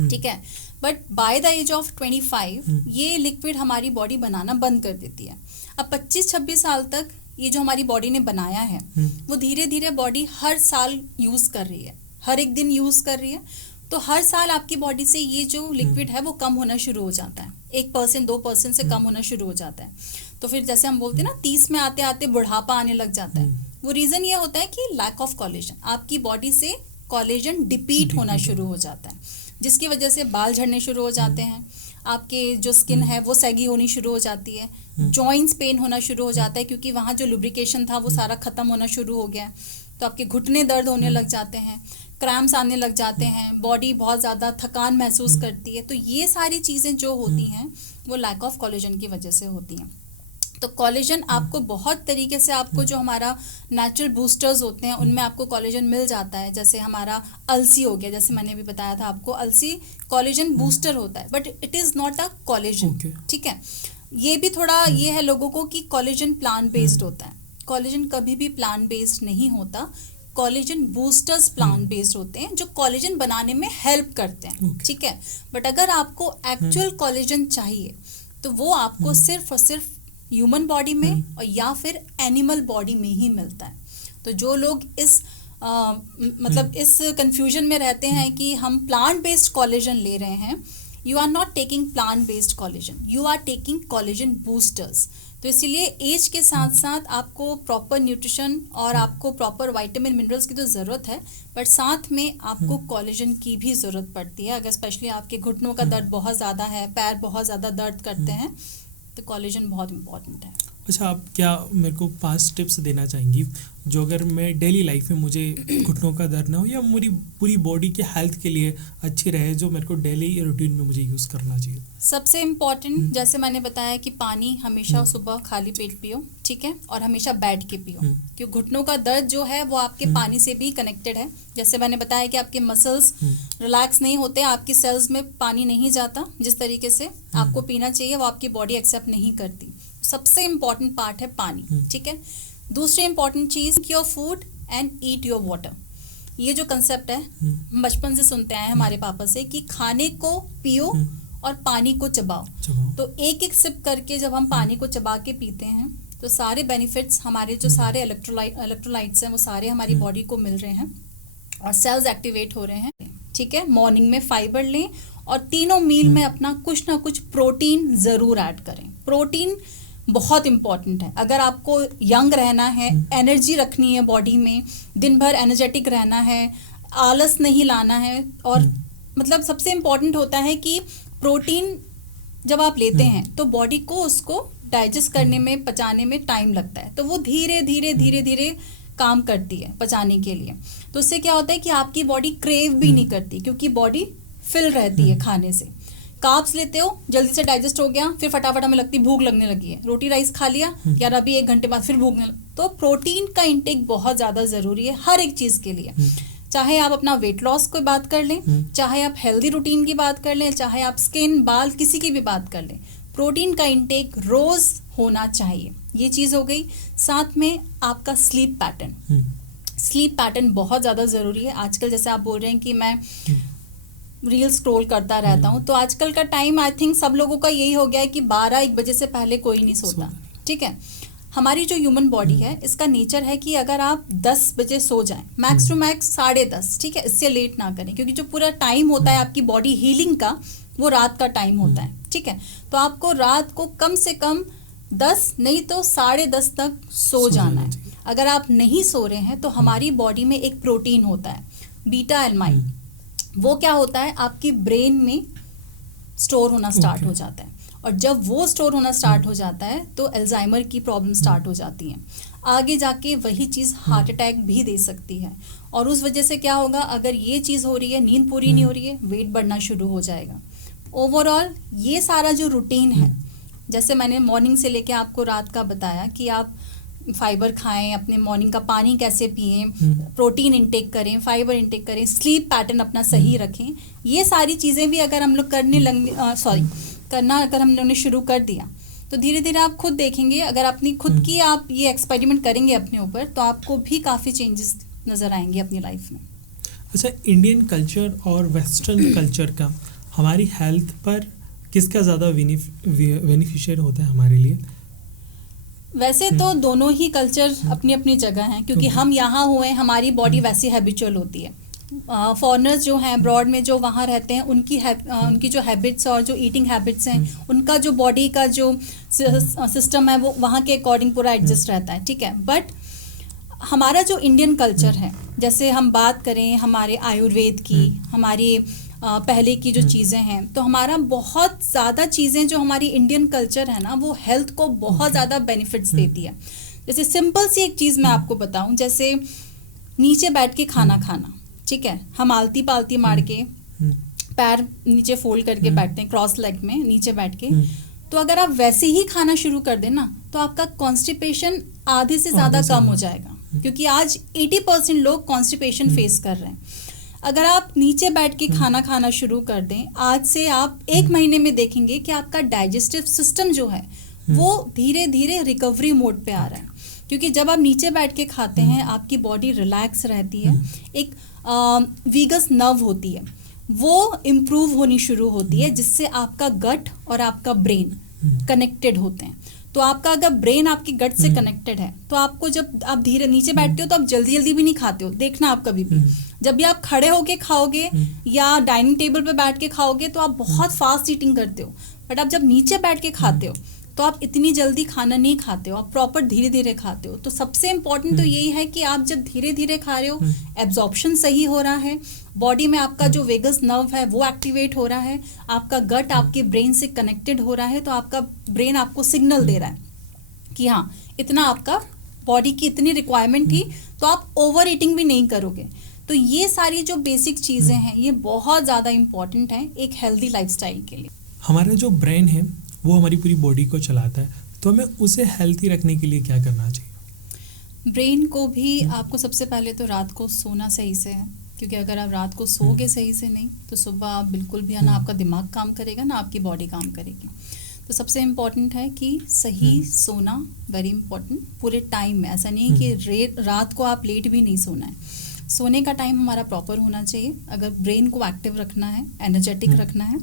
ठीक है। But by the age of 25 ये लिक्विड हमारी बॉडी बनाना बंद कर देती है। अब 25-26 साल तक ये जो हमारी बॉडी ने बनाया है वो धीरे धीरे बॉडी हर साल यूज़ कर रही है, हर एक दिन यूज़ कर रही है। तो हर साल आपकी बॉडी से ये जो लिक्विड है वो कम होना शुरू हो जाता है, 1% 2% से कम होना शुरू हो जाता है। तो फिर जैसे हम बोलते हैं ना 30 में आते आते बुढ़ापा आने लग जाता है, वो रीज़न ये होता है कि लैक ऑफ कोलेजन, आपकी बॉडी से कोलेजन डिप्लीट होना शुरू हो जाता है, जिसकी वजह से बाल झड़ने शुरू हो जाते हैं, आपके जो स्किन है वो सैगी होनी शुरू हो जाती है, जॉइंट्स पेन होना शुरू हो जाता है क्योंकि वहाँ जो लुब्रिकेशन था वो सारा ख़त्म होना शुरू हो गया। तो आपके घुटने दर्द होने लग जाते हैं, क्रैम्प्स आने लग जाते हैं, बॉडी बहुत ज़्यादा थकान महसूस करती है। तो ये सारी चीज़ें जो होती हैं वो लैक ऑफ कोलेजन की वजह से होती हैं। तो कोलेजन आपको बहुत तरीके से, आपको जो हमारा नेचुरल बूस्टर्स होते हैं उनमें आपको कोलेजन मिल जाता है। जैसे हमारा अलसी हो गया, जैसे मैंने भी बताया था आपको, अलसी कोलेजन बूस्टर होता है, but it is not a collagen, ठीक है। ये भी थोड़ा ये है लोगों को कि कोलेजन प्लांट बेस्ड होता है, कोलेजन कभी भी प्लांट बेस्ड नहीं होता। कोलेजन बूस्टर्स प्लांट बेस्ड होते हैं जो कोलेजन बनाने में हेल्प करते हैं, ठीक है। बट अगर आपको एक्चुअल कोलेजन चाहिए तो वो आपको सिर्फ और सिर्फ ह्यूमन बॉडी में और या फिर एनिमल बॉडी में ही मिलता है। तो जो लोग इस मतलब इस कंफ्यूजन में रहते हैं कि हम प्लांट बेस्ड कोलेजन ले रहे हैं, you are not taking plant based collagen, you are taking collagen boosters. तो इसीलिए एज के साथ साथ आपको प्रॉपर न्यूट्रिशन और आपको प्रॉपर विटामिन मिनरल्स की तो ज़रूरत है, बट साथ में आपको कोलेजन की भी ज़रूरत पड़ती है। अगर स्पेशली आपके घुटनों का दर्द बहुत ज़्यादा है, पैर बहुत ज़्यादा दर्द करते हैं, तो कोलेजन बहुत इम्पॉर्टेंट है। अच्छा, आप क्या मेरे को 5 टिप्स देना चाहेंगी जो अगर मैं डेली लाइफ में मुझे घुटनों का दर्द ना हो या मेरी पूरी बॉडी के हेल्थ के लिए अच्छी रहे, जो मेरे को डेली रूटीन में मुझे यूज़ करना चाहिए? सबसे इम्पॉर्टेंट जैसे मैंने बताया कि पानी हमेशा सुबह खाली पेट पियो, ठीक है, और हमेशा बैठ के पियो, क्योंकि घुटनों का दर्द जो है वो आपके पानी से भी कनेक्टेड है। जैसे मैंने बताया कि आपके मसल्स रिलैक्स नहीं होते, आपकी सेल्स में पानी नहीं जाता जिस तरीके से आपको पीना चाहिए, वो आपकी बॉडी एक्सेप्ट नहीं करती। सबसे इम्पॉर्टेंट पार्ट है पानी, ठीक है। दूसरी important cheese, your food and eat your water. ये जो कंसेप्ट है हम बचपन से सुनते आए हैं हमारे पापा से कि खाने को पियो और पानी को चबाओ। तो एक एक सिप करके जब हम पानी को चबा के पीते हैं तो सारे बेनिफिट्स, हमारे जो सारे इलेक्ट्रोलाइट्स हैं वो सारे हमारी बॉडी को मिल रहे हैं और सेल्स एक्टिवेट हो रहे हैं, ठीक है। मॉर्निंग में फाइबर लें और तीनों मील में अपना कुछ ना कुछ प्रोटीन ज़रूर ऐड करें। प्रोटीन बहुत इम्पॉर्टेंट है। अगर आपको यंग रहना है, एनर्जी रखनी है बॉडी में, दिन भर एनर्जेटिक रहना है, आलस नहीं लाना है, और मतलब सबसे इम्पॉर्टेंट होता है कि प्रोटीन जब आप लेते हैं तो बॉडी को उसको डाइजेस्ट करने में, पचाने में टाइम लगता है, तो वो धीरे धीरे काम करती है पचाने के लिए। तो उससे क्या होता है कि आपकी बॉडी क्रेव भी नहीं करती, क्योंकि बॉडी फिल रहती है खाने से। कार्ब्स लेते हो, जल्दी से डाइजेस्ट हो गया, फिर फटाफट हमें लगती भूख लगने लगी है, रोटी राइस खा लिया यार, अभी 1 घंटे बाद फिर भूख लग। तो प्रोटीन का इंटेक बहुत ज़्यादा ज़रूरी है हर एक चीज़ के लिए। चाहे आप अपना वेट लॉस की बात कर लें, चाहे आप हेल्दी रूटीन की बात कर लें, चाहे आप स्किन, बाल, किसी की भी बात कर लें, प्रोटीन का इंटेक रोज़ होना चाहिए। ये चीज़ हो गई। साथ में आपका स्लीप पैटर्न बहुत ज़्यादा ज़रूरी है। आजकल जैसे आप बोल रहे हैं कि मैं रील स्क्रॉल करता रहता हूँ, तो आजकल का टाइम आई थिंक सब लोगों का यही हो गया है कि 12-1 बजे से पहले कोई नहीं सोता, ठीक है। हमारी जो ह्यूमन बॉडी है, इसका नेचर है कि अगर आप 10 बजे सो जाएं, मैक्स टू मैक्स 10:30, ठीक है, इससे लेट ना करें, क्योंकि जो पूरा टाइम होता है आपकी बॉडी हीलिंग का, वो रात का टाइम होता है, ठीक है। तो आपको रात को कम से कम 10 नहीं तो 10:30 तक सो जाना है। अगर आप नहीं सो रहे हैं तो हमारी बॉडी में एक प्रोटीन होता है, बीटा एलानाइन। वो क्या होता है, आपकी ब्रेन में स्टोर होना स्टार्ट हो जाता है, और जब वो स्टोर होना स्टार्ट हो जाता है तो अल्जाइमर की प्रॉब्लम स्टार्ट हो जाती है। आगे जाके वही चीज़ हार्ट अटैक भी दे सकती है। और उस वजह से क्या होगा, अगर ये चीज़ हो रही है, नींद पूरी नहीं हो रही है, वेट बढ़ना शुरू हो जाएगा। ओवरऑल ये सारा जो रूटीन है, जैसे मैंने मॉर्निंग से लेके आपको रात का बताया कि आप फाइबर खाएं, अपने मॉर्निंग का पानी कैसे पिएं, प्रोटीन इंटेक करें, फाइबर इंटेक करें, स्लीप पैटर्न अपना सही रखें, ये सारी चीज़ें भी अगर हम लोग करना अगर हम लोगों ने शुरू कर दिया तो धीरे धीरे आप खुद देखेंगे, अगर अपनी खुद की आप ये एक्सपेरिमेंट करेंगे अपने ऊपर, तो आपको भी काफ़ी चेंजेस नज़र आएंगे अपनी लाइफ में। अच्छा, इंडियन कल्चर और वेस्टर्न कल्चर का हमारी हेल्थ पर किसका ज़्यादा बेनिफिशियल होता है हमारे लिए? वैसे तो दोनों ही कल्चर अपनी अपनी जगह हैं, क्योंकि हम यहाँ हुए, हमारी बॉडी वैसी हैबिचुअल होती है। फॉरेनर्स जो हैं अब्रॉड में, जो वहाँ रहते हैं, उनकी जो हैबिट्स और जो ईटिंग हैबिट्स हैं, उनका जो बॉडी का जो सिस्टम है वो वहाँ के अकॉर्डिंग पूरा एडजस्ट रहता है, ठीक है। बट हमारा जो इंडियन कल्चर है, जैसे हम बात करें हमारे आयुर्वेद की, हमारी पहले की जो चीज़ें हैं, तो हमारा बहुत ज़्यादा चीज़ें जो हमारी इंडियन कल्चर है ना, वो हेल्थ को बहुत ज़्यादा बेनिफिट्स देती है। जैसे सिंपल सी एक चीज़ मैं आपको बताऊं, जैसे नीचे बैठ के खाना खाना, ठीक है, हम आलती पालती मार के पैर नीचे फोल्ड करके बैठते हैं, क्रॉस लेग में नीचे बैठ के, तो अगर आप वैसे ही खाना शुरू कर दें ना, तो आपका कॉन्स्टिपेशन आधे से ज़्यादा कम हो जाएगा, क्योंकि आज 80% लोग कॉन्स्टिपेशन फेस कर रहे हैं। अगर आप नीचे बैठ के खाना शुरू कर दें, आज से आप 1 महीने में देखेंगे कि आपका डाइजेस्टिव सिस्टम जो है वो धीरे धीरे रिकवरी मोड पे आ रहा है, क्योंकि जब आप नीचे बैठ के खाते हैं आपकी बॉडी रिलैक्स रहती है, एक वीगस नर्व होती है वो इम्प्रूव होनी शुरू होती है, जिससे आपका गट और आपका ब्रेन कनेक्टेड होते हैं। तो आपका अगर ब्रेन आपकी गट से कनेक्टेड है, तो आपको जब आप धीरे नीचे बैठते हो तो आप जल्दी जल्दी भी नहीं खाते हो। देखना आप कभी भी जब भी आप खड़े होके खाओगे या डाइनिंग टेबल पे बैठ के खाओगे तो आप बहुत फास्ट ईटिंग करते हो, बट आप जब नीचे बैठ के खाते हो तो आप इतनी जल्दी खाना नहीं खाते हो, आप प्रॉपर धीरे धीरे खाते हो। तो सबसे इम्पोर्टेंट तो यही है कि आप जब धीरे धीरे खा रहे हो, एब्जॉर्प्शन सही हो रहा है, बॉडी में आपका जो वेगस नर्व है वो एक्टिवेट हो रहा है, आपका गट आपके ब्रेन से कनेक्टेड हो रहा है, तो आपका ब्रेन आपको सिग्नल दे रहा है कि हाँ इतना आपका बॉडी की इतनी रिक्वायरमेंट थी, तो आप ओवर ईटिंग भी नहीं करोगे। तो ये सारी जो बेसिक चीज़ें हैं ये बहुत ज़्यादा इम्पॉर्टेंट हैं एक हेल्दी लाइफस्टाइल के लिए। हमारा जो ब्रेन है वो हमारी पूरी बॉडी को चलाता है, तो हमें उसे हेल्थी रखने के लिए क्या करना चाहिए? ब्रेन को भी आपको सबसे पहले तो रात को सोना सही से है, क्योंकि अगर आप रात को सोगे सही से नहीं तो सुबह आप बिल्कुल भी ना आपका दिमाग काम करेगा ना आपकी बॉडी काम करेगी। तो सबसे इम्पॉर्टेंट है कि सही सोना, वेरी इंपॉर्टेंट, पूरे टाइम में। ऐसा नहीं है कि रात को आप लेट भी नहीं सोना है, सोने का टाइम हमारा प्रॉपर होना चाहिए अगर ब्रेन को एक्टिव रखना है, एनर्जेटिक रखना है।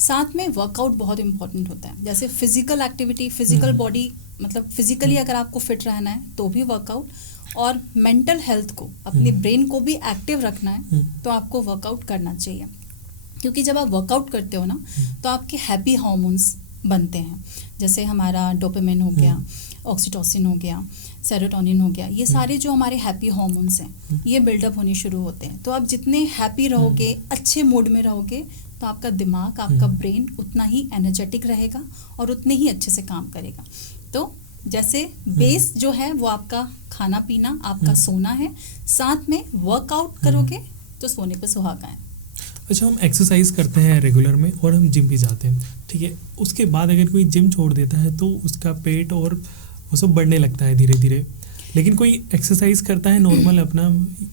साथ में वर्कआउट बहुत इंपॉर्टेंट होता है, जैसे फिजिकल एक्टिविटी, फिजिकल बॉडी, मतलब फिजिकली अगर आपको फिट रहना है तो भी वर्कआउट, और मेंटल हेल्थ को, अपने ब्रेन को भी एक्टिव रखना है तो आपको वर्कआउट करना चाहिए। क्योंकि जब आप वर्कआउट करते हो ना तो आपके हैप्पी हार्मोन्स बनते हैं, जैसे हमारा डोपामिन हो गया, ऑक्सीटोसिन हो गया, सेरोटोनिन हो गया, ये सारे जो हमारे हैप्पी हार्मोन्स हैं ये बिल्डअप होने शुरू होते हैं। तो आप जितने हैप्पी रहोगे, अच्छे मूड में रहोगे, तो आपका दिमाग, आपका ब्रेन उतना ही एनर्जेटिक रहेगा और उतने ही अच्छे से काम करेगा। तो जैसे बेस जो है वो आपका खाना पीना, आपका सोना है, साथ में वर्कआउट करोगे तो सोने पे सुहागा है। अच्छा, हम एक्सरसाइज करते हैं रेगुलर में और हम जिम भी जाते हैं, ठीक है, उसके बाद अगर कोई जिम छोड़ देता है तो उसका पेट और वो सब बढ़ने लगता है धीरे धीरे, लेकिन कोई एक्सरसाइज करता है नॉर्मल अपना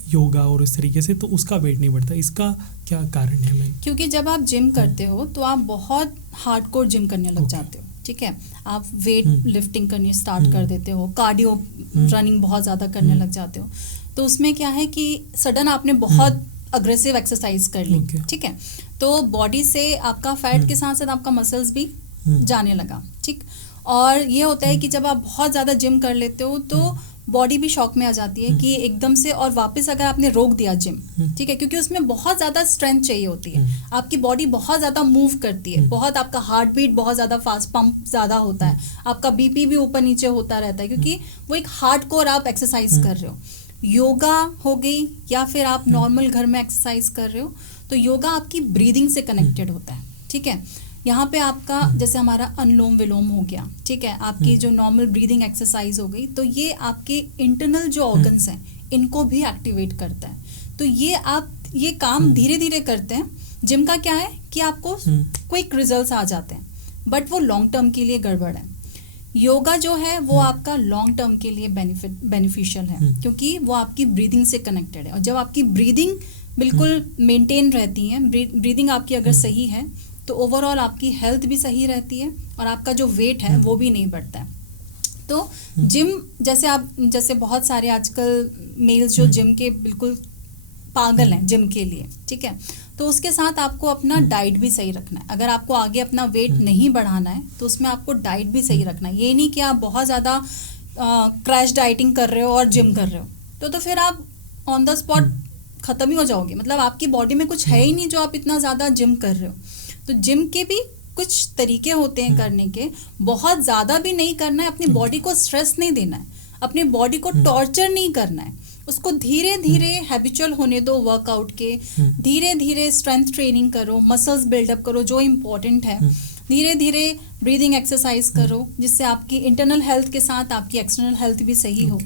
योगा और इस तरीके से, तो उसका वेट नहीं बढ़ता, इसका क्या कारण है? मैं क्योंकि जब आप जिम करते हो तो आप बहुत हार्डकोर जिम करने लग जाते हो, ठीक है, आप वेट लिफ्टिंग करनी स्टार्ट कर देते हो, कार्डियो रनिंग बहुत ज़्यादा करने लग जाते हो। तो उसमें क्या है कि सडन आपने बहुत अग्रेसिव एक्सरसाइज कर ली, ठीक है, तो बॉडी से आपका फैट के साथ साथ आपका मसल्स भी जाने लगा, ठीक। और ये होता है कि जब आप बहुत ज़्यादा जिम कर लेते हो तो बॉडी भी शॉक में आ जाती है कि एकदम से, और वापस अगर आपने रोक दिया जिम, ठीक है, क्योंकि उसमें बहुत ज़्यादा स्ट्रेंथ चाहिए होती है, आपकी बॉडी बहुत ज़्यादा मूव करती है, बहुत आपका हार्ट बीट बहुत ज़्यादा फास्ट, पंप ज़्यादा होता है, आपका बीपी भी ऊपर नीचे होता रहता है, क्योंकि वो एक हार्डकोर आप एक्सरसाइज कर रहे हो। योगा हो गई या फिर आप नॉर्मल घर में एक्सरसाइज कर रहे हो, तो योगा आपकी ब्रीदिंग से कनेक्टेड होता है, ठीक है। यहाँ पे आपका जैसे हमारा अनुलोम विलोम हो गया, ठीक है, आपकी जो नॉर्मल ब्रीदिंग एक्सरसाइज हो गई, तो ये आपके इंटरनल जो ऑर्गन्स हैं इनको भी एक्टिवेट करता है। तो ये आप ये काम धीरे धीरे करते हैं। जिम का क्या है कि आपको क्विक रिजल्ट्स आ जाते हैं, बट वो लॉन्ग टर्म के लिए गड़बड़ है। योगा जो है वो आपका लॉन्ग टर्म के लिए बेनिफिशियल है, क्योंकि वो आपकी ब्रीदिंग से कनेक्टेड है, और जब आपकी ब्रीदिंग बिल्कुल मेंटेन रहती है, ब्रीदिंग आपकी अगर सही है तो ओवरऑल आपकी हेल्थ भी सही रहती है और आपका जो वेट है वो भी नहीं बढ़ता है। तो जिम जैसे बहुत सारे आजकल मेल्स जो जिम के बिल्कुल पागल हैं जिम के लिए, ठीक है, तो उसके साथ आपको अपना डाइट भी सही रखना है। अगर आपको आगे अपना वेट नहीं बढ़ाना है तो उसमें आपको डाइट भी सही रखना है। ये नहीं कि आप बहुत ज़्यादा क्रैश डाइटिंग कर रहे हो और जिम कर रहे हो तो फिर आप ऑन द स्पॉट ख़त्म ही हो जाओगे, मतलब आपकी बॉडी में कुछ है ही नहीं जो आप इतना ज़्यादा जिम कर रहे हो। तो जिम के भी कुछ तरीके होते हैं करने के, बहुत ज़्यादा भी नहीं करना है, अपनी बॉडी को स्ट्रेस नहीं देना है, अपनी बॉडी को टॉर्चर नहीं करना है, उसको धीरे धीरे हैबिचुअल होने दो वर्कआउट के, धीरे धीरे स्ट्रेंथ ट्रेनिंग करो, मसल्स बिल्डअप करो जो इम्पोर्टेंट है, धीरे धीरे ब्रीदिंग एक्सरसाइज करो जिससे आपकी इंटरनल हेल्थ के साथ आपकी एक्सटर्नल हेल्थ भी सही हो।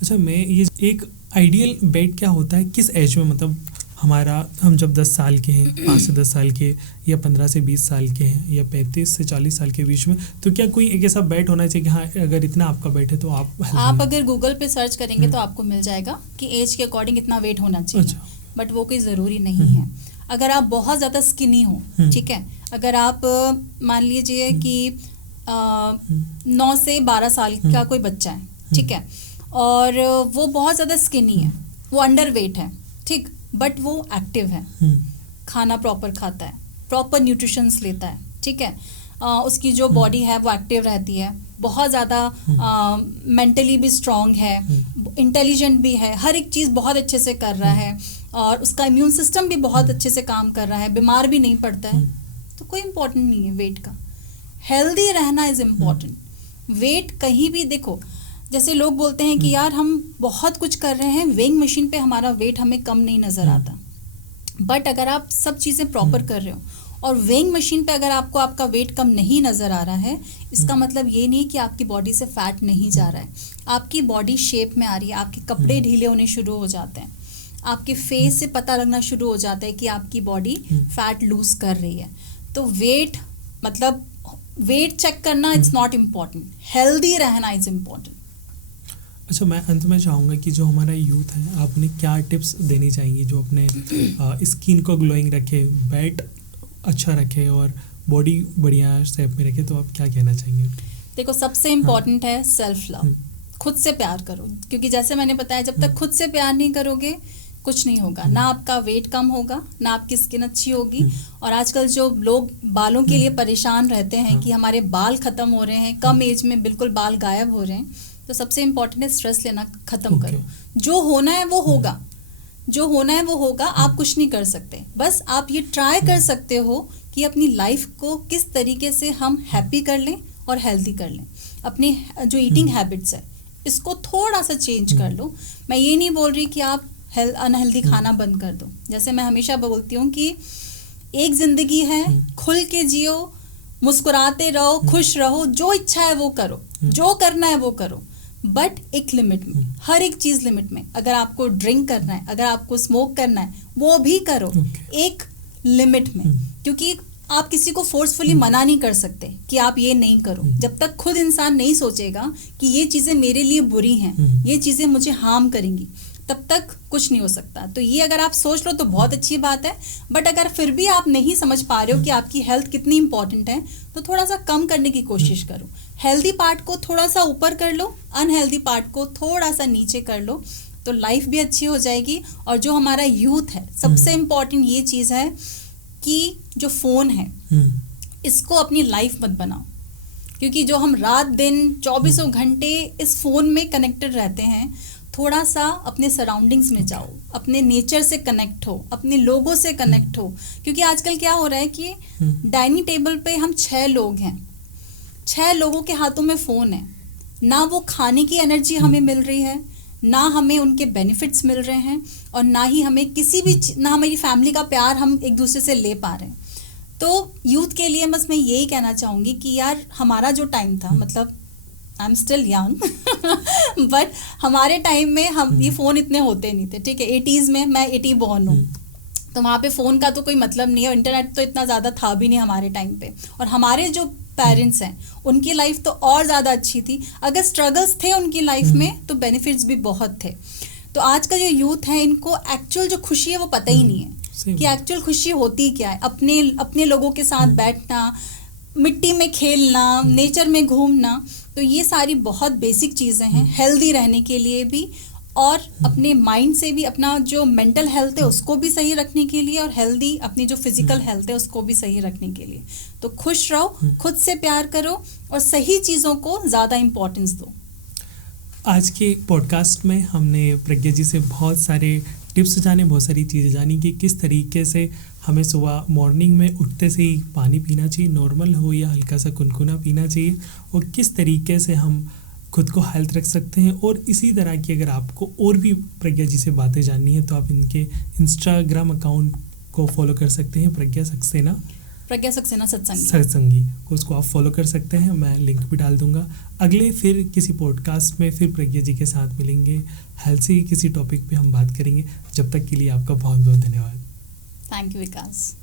अच्छा, मैं ये एक आइडियल वेट क्या होता है किस एज में, मतलब हम जब 10 साल के हैं, 5 से 10 साल के, या 15 से 20 साल के हैं, या 35 से 40 साल के बीच में, तो क्या कोई एक ऐसा वेट होना चाहिए कि हाँ अगर इतना आपका वेट है तो आप अगर गूगल पे सर्च करेंगे तो आपको मिल जाएगा कि एज के अकॉर्डिंग इतना वेट होना चाहिए। अच्छा। बट वो कोई ज़रूरी नहीं है। अगर आप बहुत ज़्यादा स्किनी हो, ठीक है, अगर आप मान लीजिए कि 9 से 12 साल का कोई बच्चा है, ठीक है, और वो बहुत ज़्यादा स्किनी है, वो अंडर वेट है, ठीक, बट वो एक्टिव है, खाना प्रॉपर खाता है, प्रॉपर न्यूट्रिशंस लेता है, ठीक है, उसकी जो बॉडी है वो एक्टिव रहती है, बहुत ज़्यादा मेंटली भी स्ट्रांग है, इंटेलिजेंट भी है, हर एक चीज़ बहुत अच्छे से कर रहा है, और उसका इम्यून सिस्टम भी बहुत अच्छे से काम कर रहा है, बीमार भी नहीं पड़ता है, तो कोई इम्पोर्टेंट नहीं है वेट का। हेल्दी रहना इज़ इम्पोर्टेंट। वेट कहीं भी देखो, जैसे लोग बोलते हैं कि यार हम बहुत कुछ कर रहे हैं, वेइंग मशीन पे हमारा वेट हमें कम नहीं नज़र आता, बट अगर आप सब चीज़ें प्रॉपर कर रहे हो और वेइंग मशीन पे अगर आपको आपका वेट कम नहीं नज़र आ रहा है, इसका मतलब ये नहीं कि आपकी बॉडी से फैट नहीं जा रहा है, आपकी बॉडी शेप में आ रही है, आपके कपड़े ढीले होने शुरू हो जाते हैं, आपके फेस से पता लगना शुरू हो जाता है कि आपकी बॉडी फैट लूज कर रही है। तो वेट मतलब वेट चेक करना इट्स नॉट इम्पॉर्टेंट, हेल्दी रहना इज इम्पॉर्टेंट। अच्छा, मैं अंत में चाहूँगा कि जो हमारा यूथ है, आप उन्हें क्या टिप्स देनी चाहेंगी जो अपने स्किन को ग्लोइंग रखे, वेट अच्छा रखे और बॉडी बढ़िया शेप में रखे, तो आप क्या कहना चाहेंगे? देखो, सबसे इम्पॉर्टेंट है सेल्फ लव, खुद से प्यार करो, क्योंकि जैसे मैंने बताया, जब तक खुद से प्यार नहीं करोगे कुछ नहीं होगा, ना आपका वेट कम होगा, ना आपकी स्किन अच्छी होगी। और आजकल जो लोग बालों के लिए परेशान रहते हैं कि हमारे बाल खत्म हो रहे हैं, कम एज में बिल्कुल बाल गायब हो रहे हैं, तो सबसे इम्पोर्टेंट है स्ट्रेस लेना खत्म करो। जो होना है वो होगा, जो होना है वो होगा, आप कुछ नहीं कर सकते। बस आप ये ट्राई कर सकते हो कि अपनी लाइफ को किस तरीके से हम हैप्पी कर लें और हेल्दी कर लें। अपनी जो ईटिंग हैबिट्स है इसको थोड़ा सा चेंज कर लो। मैं ये नहीं बोल रही कि आप अनहेल्दी खाना बंद कर दो। जैसे मैं हमेशा बोलती हूँ कि एक जिंदगी है, खुल के जियो, मुस्कुराते रहो, खुश रहो, जो इच्छा है वो करो, जो करना है वो करो, बट एक लिमिट में, हर एक चीज लिमिट में। अगर आपको ड्रिंक करना है, अगर आपको स्मोक करना है, वो भी करो एक लिमिट में, क्योंकि आप किसी को फोर्सफुली मना नहीं कर सकते कि आप ये नहीं करो। जब तक खुद इंसान नहीं सोचेगा कि ये चीजें मेरे लिए बुरी हैं, ये चीजें मुझे हार्म करेंगी, तब तक कुछ नहीं हो सकता। तो ये अगर आप सोच लो तो बहुत अच्छी बात है, बट अगर फिर भी आप नहीं समझ पा रहे हो कि आपकी हेल्थ कितनी इंपॉर्टेंट है, तो थोड़ा सा कम करने की कोशिश करो। हेल्दी पार्ट को थोड़ा सा ऊपर कर लो, अनहेल्दी पार्ट को थोड़ा सा नीचे कर लो, तो लाइफ भी अच्छी हो जाएगी। और जो हमारा यूथ है, सबसे इम्पॉर्टेंट ये चीज़ है कि जो फ़ोन है इसको अपनी लाइफ मत बनाओ, क्योंकि जो हम रात दिन 24 घंटे इस फ़ोन में कनेक्टेड रहते हैं, थोड़ा सा अपने सराउंडिंग्स में जाओ, अपने नेचर से कनेक्ट हो, अपने लोगों से कनेक्ट हो। क्योंकि आजकल क्या हो रहा है कि डाइनिंग टेबल पे हम 6 लोग हैं, 6 लोगों के हाथों में फ़ोन है, ना वो खाने की एनर्जी हमें मिल रही है, ना हमें उनके बेनिफिट्स मिल रहे हैं, और ना ही हमें किसी भी ना हमारी फैमिली का प्यार हम एक दूसरे से ले पा रहे हैं। तो यूथ के लिए बस मैं यही कहना चाहूँगी कि यार, हमारा जो टाइम था, मतलब I am still young but हमारे टाइम में हम ये फ़ोन इतने होते नहीं थे, ठीक है। 80s में, मैं 80 बॉर्न हूँ, तो वहाँ पे फ़ोन का तो कोई मतलब नहीं है, और इंटरनेट तो इतना ज़्यादा था भी नहीं हमारे टाइम पे। और हमारे जो पेरेंट्स हैं उनकी लाइफ तो और ज़्यादा अच्छी थी। अगर स्ट्रगल्स थे उनकी लाइफ में तो बेनिफिट्स भी बहुत थे। तो आज का जो यूथ है, इनको एक्चुअल जो खुशी है वो पता ही नहीं है कि एक्चुअल खुशी होती क्या है। अपने लोगों के साथ बैठना, मिट्टी में खेलना, नेचर में घूमना, तो ये सारी बहुत बेसिक चीज़ें हैं हेल्दी रहने के लिए भी, और अपने माइंड से भी, अपना जो मेंटल हेल्थ है उसको भी सही रखने के लिए, और हेल्दी अपनी जो फिजिकल हेल्थ है उसको भी सही रखने के लिए। तो खुश रहो, खुद से प्यार करो, और सही चीज़ों को ज़्यादा इम्पोर्टेंस दो। आज के पॉडकास्ट में हमने प्रज्ञा जी से बहुत सारे टिप्स जाने, बहुत सारी चीज़ें जानी कि किस तरीके से हमें सुबह मॉर्निंग में उठते से ही पानी पीना चाहिए, नॉर्मल हो या हल्का सा गुनगुना पीना चाहिए, और किस तरीके से हम खुद को हेल्थ रख सकते हैं। और इसी तरह की अगर आपको और भी प्रज्ञा जी से बातें जाननी है तो आप इनके इंस्टाग्राम अकाउंट को फॉलो कर सकते हैं, प्रज्ञा सक्सेना सत्संगी को, उसको आप फॉलो कर सकते हैं। मैं लिंक भी डाल दूंगा। अगले फिर किसी पॉडकास्ट में फिर प्रज्ञा जी के साथ मिलेंगे, हेल्थ से किसी टॉपिक पे हम बात करेंगे। जब तक के लिए आपका बहुत बहुत धन्यवाद। Thank you Vikas.